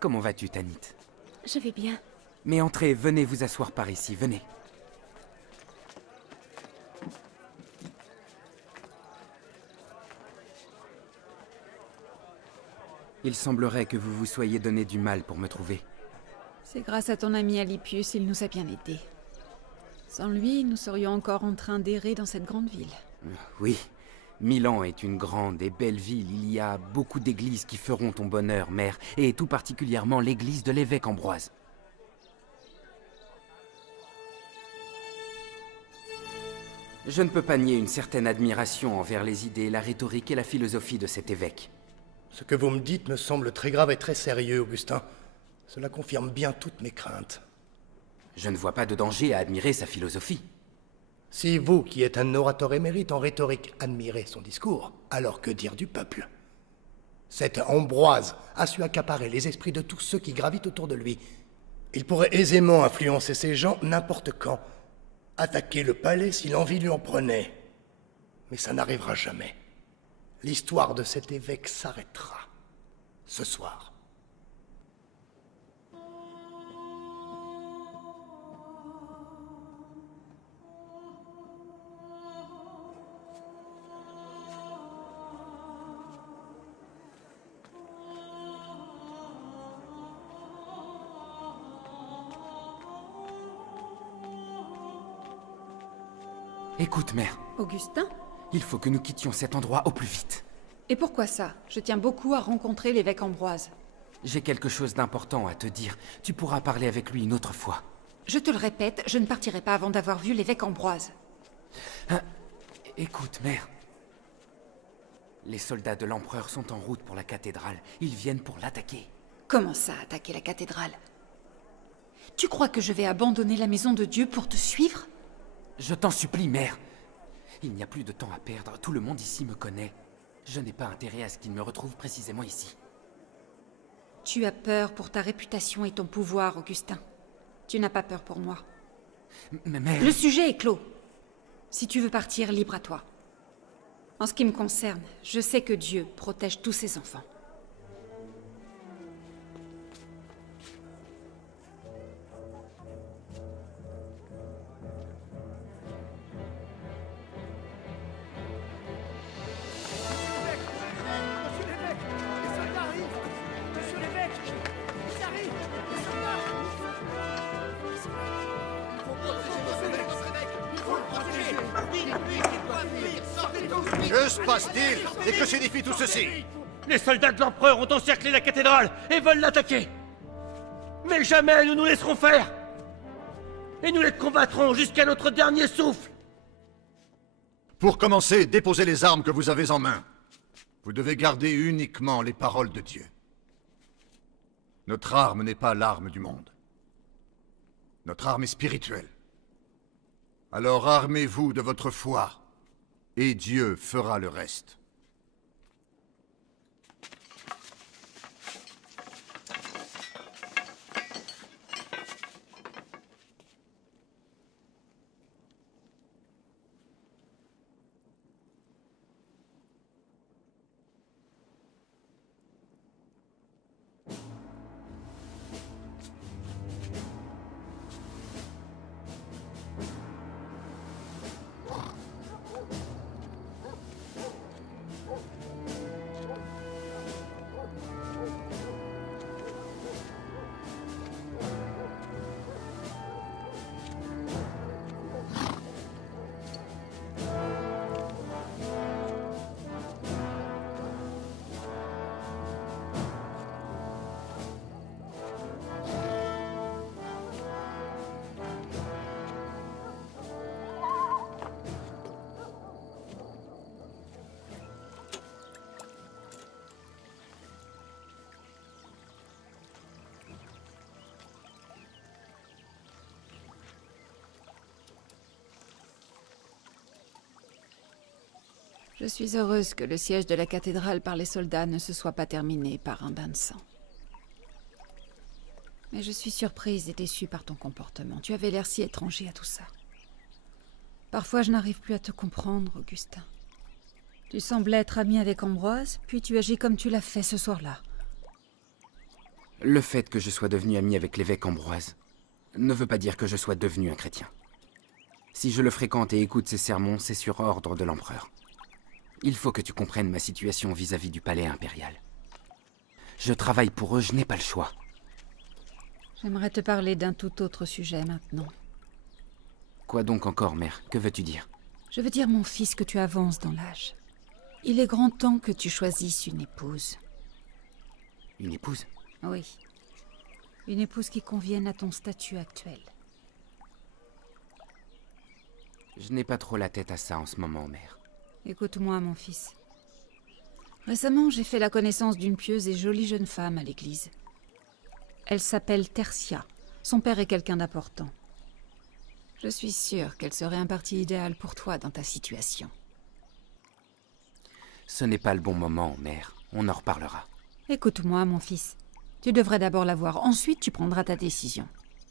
Comment vas-tu, Tanit? Je vais bien. Mais entrez, venez vous asseoir par ici, venez. Il semblerait que vous vous soyez donné du mal pour me trouver. C'est grâce à ton ami Alypius, il nous a bien aidés. Sans lui, nous serions encore en train d'errer dans cette grande ville. Oui, Milan est une grande et belle ville. Il y a beaucoup d'églises qui feront ton bonheur, mère, et tout particulièrement l'église de l'évêque Ambroise. Je ne peux pas nier une certaine admiration envers les idées, la rhétorique et la philosophie de cet évêque. Ce que vous me dites me semble très grave et très sérieux, Augustin. Cela confirme bien toutes mes craintes. Je ne vois pas de danger à admirer sa philosophie. Si vous, qui êtes un orateur émérite en rhétorique, admirez son discours, alors que dire du peuple? Cet Ambroise a su accaparer les esprits de tous ceux qui gravitent autour de lui. Il pourrait aisément influencer ces gens n'importe quand, attaquer le palais si l'envie lui en prenait. Mais ça n'arrivera jamais. L'histoire de cet évêque s'arrêtera ce soir. Écoute, mère. Augustin? Il faut que nous quittions cet endroit au plus vite. Et pourquoi ça? Je tiens beaucoup à rencontrer l'évêque Ambroise. J'ai quelque chose d'important à te dire. Tu pourras parler avec lui une autre fois. Je te le répète, je ne partirai pas avant d'avoir vu l'évêque Ambroise. Écoute, mère. Les soldats de l'empereur sont en route pour la cathédrale. Ils viennent pour l'attaquer. Comment ça, attaquer la cathédrale? Tu crois que je vais abandonner la maison de Dieu pour te suivre? Je t'en supplie, mère. Il n'y a plus de temps à perdre. Tout le monde ici me connaît. Je n'ai pas intérêt à ce qu'il me retrouve précisément ici. Tu as peur pour ta réputation et ton pouvoir, Augustin. Tu n'as pas peur pour moi. Mais mère... Le sujet est clos. Si tu veux partir, libre à toi. En ce qui me concerne, je sais que Dieu protège tous ses enfants. Que se passe-t-il? Et que signifie tout ceci? Les soldats de l'empereur ont encerclé la cathédrale et veulent l'attaquer. Mais jamais nous nous laisserons faire. Et nous les combattrons jusqu'à notre dernier souffle. Pour commencer, déposez les armes que vous avez en main. Vous devez garder uniquement les paroles de Dieu. Notre arme n'est pas l'arme du monde. Notre arme est spirituelle. Alors armez-vous de votre foi, et Dieu fera le reste. Je suis heureuse que le siège de la cathédrale par les soldats ne se soit pas terminé par un bain de sang. Mais je suis surprise et déçue par ton comportement. Tu avais l'air si étranger à tout ça. Parfois, je n'arrive plus à te comprendre, Augustin. Tu semblais être ami avec Ambroise, puis tu agis comme tu l'as fait ce soir-là. Le fait que je sois devenu ami avec l'évêque Ambroise ne veut pas dire que je sois devenu un chrétien. Si je le fréquente et écoute ses sermons, c'est sur ordre de l'empereur. Il faut que tu comprennes ma situation vis-à-vis du palais impérial. Je travaille pour eux, je n'ai pas le choix. J'aimerais te parler d'un tout autre sujet maintenant. Quoi donc encore, mère? Que veux-tu dire? Je veux dire, mon fils, que tu avances dans l'âge. Il est grand temps que tu choisisses une épouse. Une épouse? Oui. Une épouse qui convienne à ton statut actuel. Je n'ai pas trop la tête à ça en ce moment, mère. Écoute-moi, mon fils. Récemment, j'ai fait la connaissance d'une pieuse et jolie jeune femme à l'église. Elle s'appelle Tertia. Son père est quelqu'un d'important. Je suis sûre qu'elle serait un parti idéal pour toi dans ta situation. Ce n'est pas le bon moment, mère. On en reparlera. Écoute-moi, mon fils. Tu devrais d'abord la voir, ensuite tu prendras ta décision.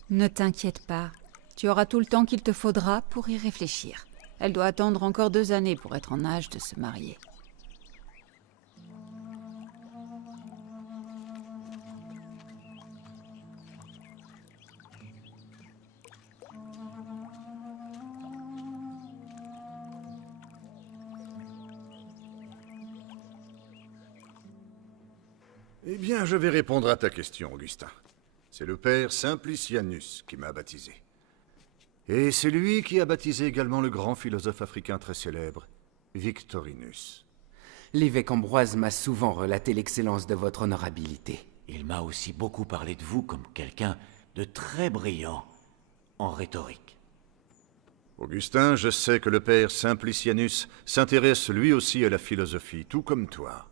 Ne t'inquiète pas. Tu auras tout le temps qu'il te faudra pour y réfléchir. Elle doit attendre encore 2 années pour être en âge de se marier. Eh bien, je vais répondre à ta question, Augustin. C'est le père Simplicianus qui m'a baptisé. Et c'est lui qui a baptisé également le grand philosophe africain très célèbre, Victorinus. L'évêque Ambroise m'a souvent relaté l'excellence de votre honorabilité. Il m'a aussi beaucoup parlé de vous comme quelqu'un de très brillant en rhétorique. Augustin, je sais que le père Simplicianus s'intéresse lui aussi à la philosophie, tout comme toi.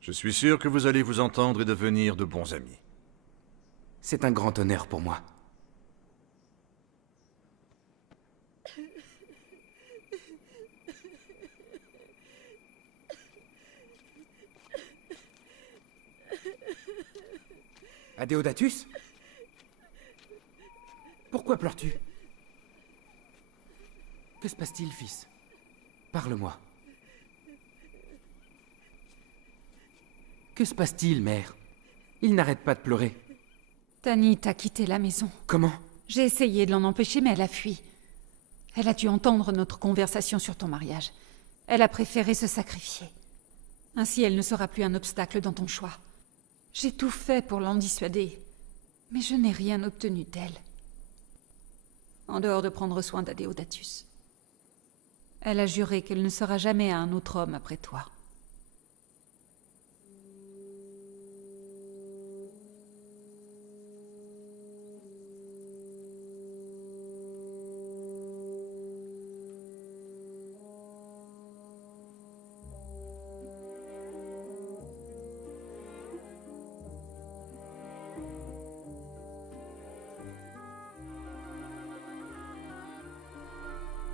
Je suis sûr que vous allez vous entendre et devenir de bons amis. C'est un grand honneur pour moi. Adéodatus? Pourquoi pleures-tu? Que se passe-t-il, fils? Parle-moi. Que se passe-t-il, mère? Il n'arrête pas de pleurer. Tanit a quitté la maison. Comment? J'ai essayé de l'en empêcher, mais elle a fui. Elle a dû entendre notre conversation sur ton mariage. Elle a préféré se sacrifier. Ainsi, elle ne sera plus un obstacle dans ton choix. J'ai tout fait pour l'en dissuader, mais je n'ai rien obtenu d'elle. En dehors de prendre soin d'Adéodatus. Elle a juré qu'elle ne sera jamais à un autre homme après toi.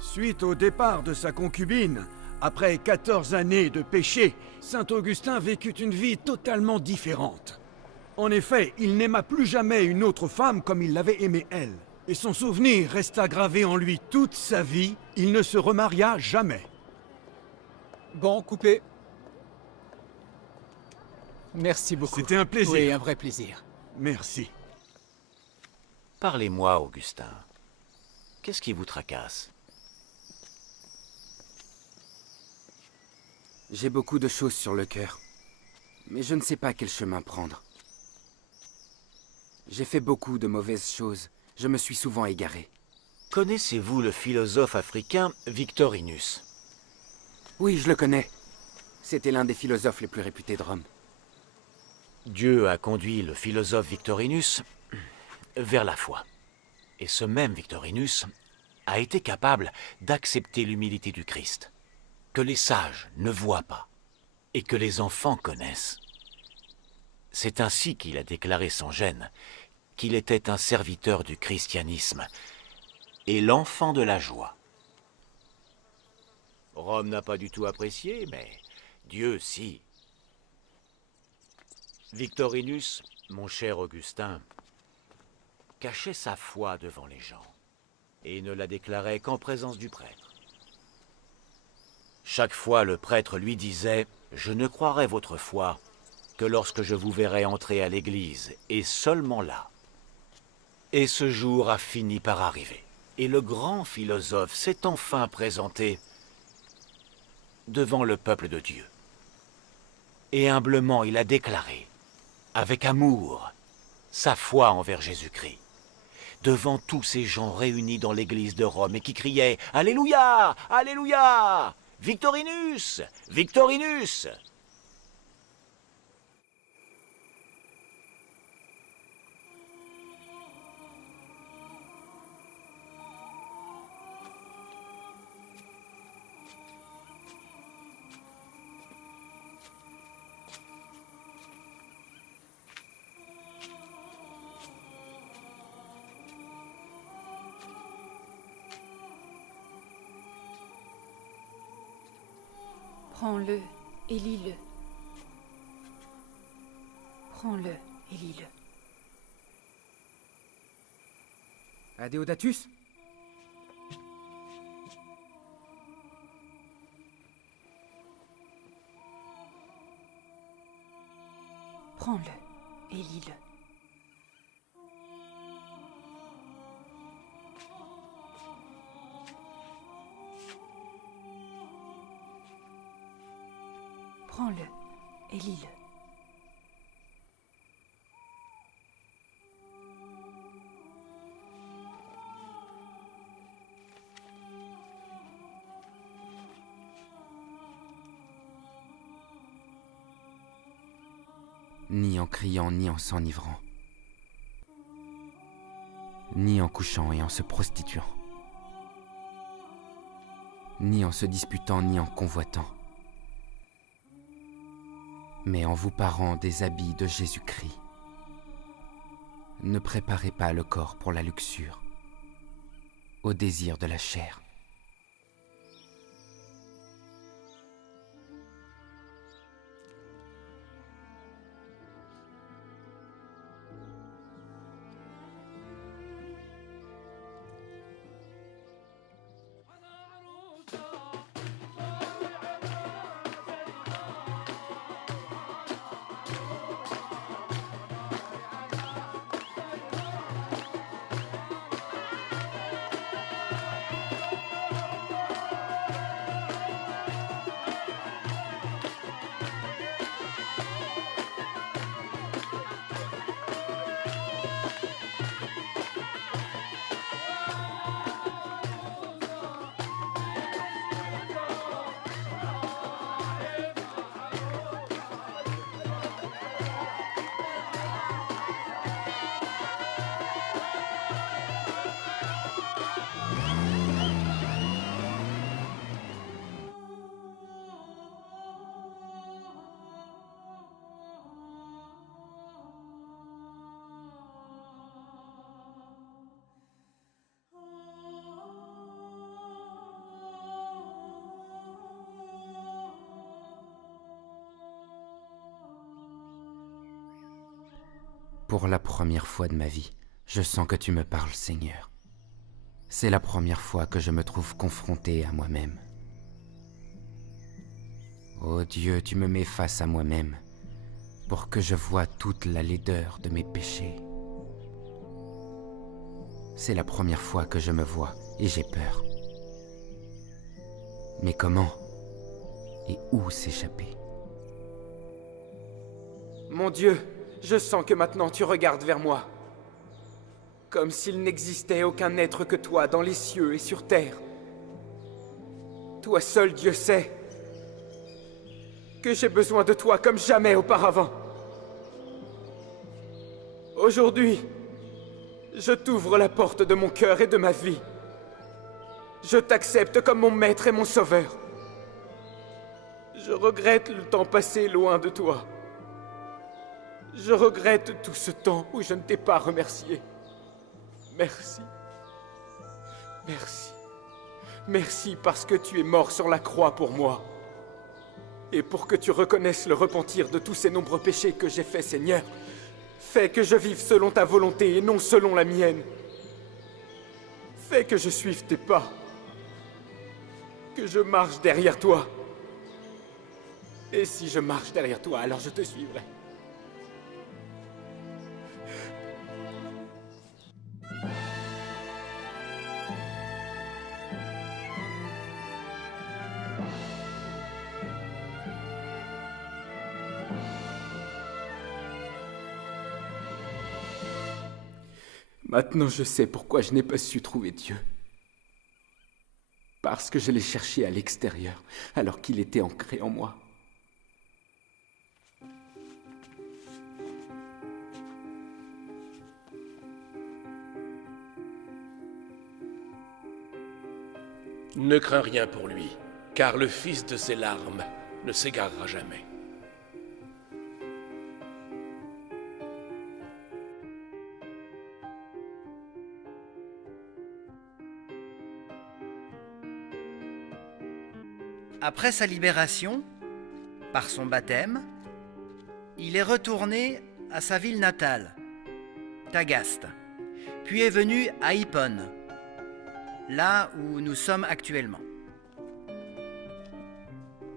Suite au départ de sa concubine, après 14 années de péché, saint Augustin vécut une vie totalement différente. En effet, il n'aima plus jamais une autre femme comme il l'avait aimée elle. Et son souvenir resta gravé en lui toute sa vie, il ne se remaria jamais. Bon, coupé. Merci beaucoup. C'était un plaisir. Oui, un vrai plaisir. Merci. Parlez-moi, Augustin. Qu'est-ce qui vous tracasse? J'ai beaucoup de choses sur le cœur, mais je ne sais pas quel chemin prendre. J'ai fait beaucoup de mauvaises choses. Je me suis souvent égaré. Connaissez-vous le philosophe africain Victorinus? Oui, je le connais. C'était l'un des philosophes les plus réputés de Rome. Dieu a conduit le philosophe Victorinus vers la foi. Et ce même Victorinus a été capable d'accepter l'humilité du Christ, que les sages ne voient pas et que les enfants connaissent. C'est ainsi qu'il a déclaré sans gêne qu'il était un serviteur du christianisme et l'enfant de la joie. Rome n'a pas du tout apprécié, mais Dieu si. Victorinus, mon cher Augustin, cachait sa foi devant les gens et ne la déclarait qu'en présence du prêtre. Chaque fois, le prêtre lui disait « Je ne croirai votre foi que lorsque je vous verrai entrer à l'église, et seulement là. » Et ce jour a fini par arriver. Et le grand philosophe s'est enfin présenté devant le peuple de Dieu. Et humblement, il a déclaré, avec amour, sa foi envers Jésus-Christ, devant tous ces gens réunis dans l'église de Rome et qui criaient « Alléluia! Alléluia! Victorinus! Victorinus !» Prends-le et lis-le. Prends-le et lis-le. Adéodatus? Prends-le et lis-le. Prends-le et lis-le. Ni en criant, ni en s'enivrant. Ni en couchant et en se prostituant. Ni en se disputant, ni en convoitant. Mais en vous parant des habits de Jésus-Christ. Ne préparez pas le corps pour la luxure, au désir de la chair. Pour la première fois de ma vie, je sens que tu me parles, Seigneur. C'est la première fois que je me trouve confronté à moi-même. Ô Dieu, tu me mets face à moi-même pour que je voie toute la laideur de mes péchés. C'est la première fois que je me vois et j'ai peur. Mais comment et où s'échapper? Mon Dieu, je sens que maintenant tu regardes vers moi. Comme s'il n'existait aucun être que toi dans les cieux et sur terre. Toi seul, Dieu, sais que j'ai besoin de toi comme jamais auparavant. Aujourd'hui, je t'ouvre la porte de mon cœur et de ma vie. Je t'accepte comme mon maître et mon sauveur. Je regrette le temps passé loin de toi. Je regrette tout ce temps où je ne t'ai pas remercié. Merci. Merci. Merci parce que tu es mort sur la croix pour moi. Et pour que tu reconnaisses le repentir de tous ces nombreux péchés que j'ai faits, Seigneur. Fais que je vive selon ta volonté et non selon la mienne. Fais que je suive tes pas. Que je marche derrière toi. Et si je marche derrière toi, alors je te suivrai. Maintenant, je sais pourquoi je n'ai pas su trouver Dieu. Parce que je l'ai cherché à l'extérieur, alors qu'il était ancré en moi. Ne crains rien pour lui, car le fils de ses larmes ne s'égarera jamais. Après sa libération, par son baptême, il est retourné à sa ville natale, Tagaste, puis est venu à Hippone, là où nous sommes actuellement.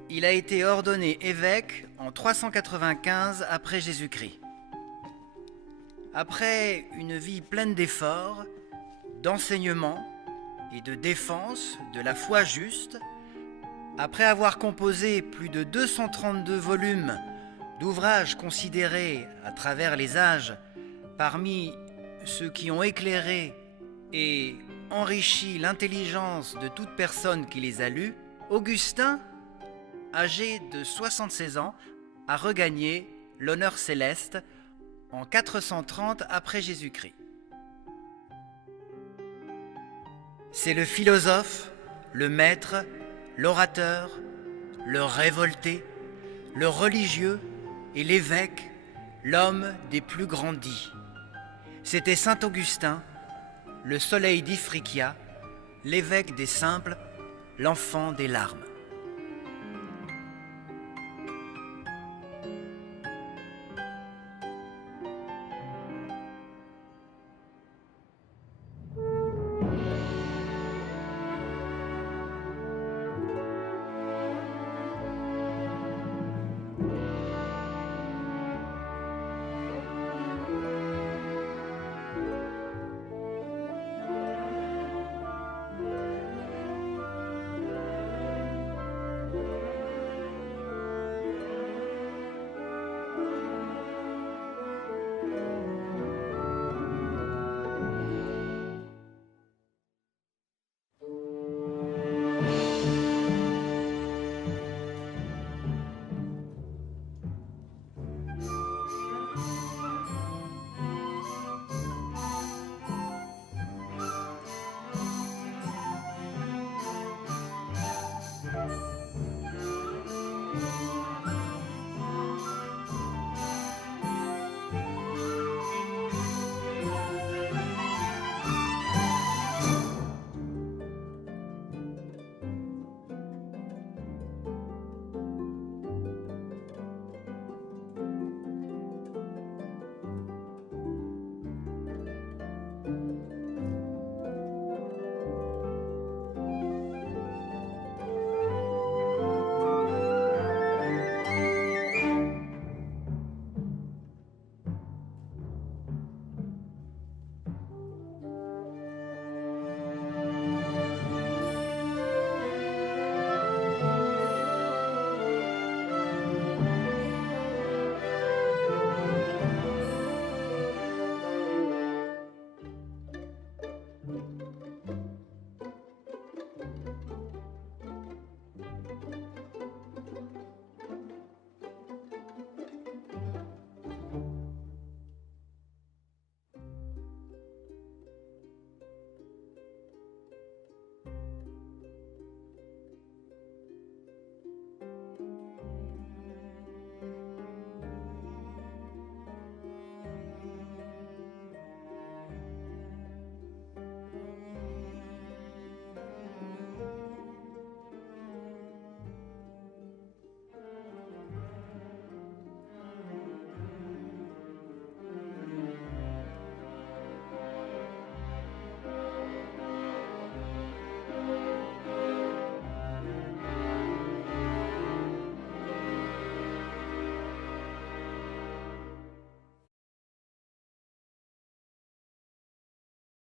Il a été ordonné évêque en 395 après Jésus-Christ. Après une vie pleine d'efforts, d'enseignement et de défense de la foi juste, après avoir composé plus de 232 volumes d'ouvrages considérés à travers les âges parmi ceux qui ont éclairé et enrichi l'intelligence de toute personne qui les a lus, Augustin, âgé de 76 ans, a regagné l'honneur céleste en 430 après Jésus-Christ. C'est le philosophe, le maître, l'orateur, le révolté, le religieux et l'évêque, l'homme des plus grandis. C'était saint Augustin, le soleil d'Ifriqiya, l'évêque des simples, l'enfant des larmes.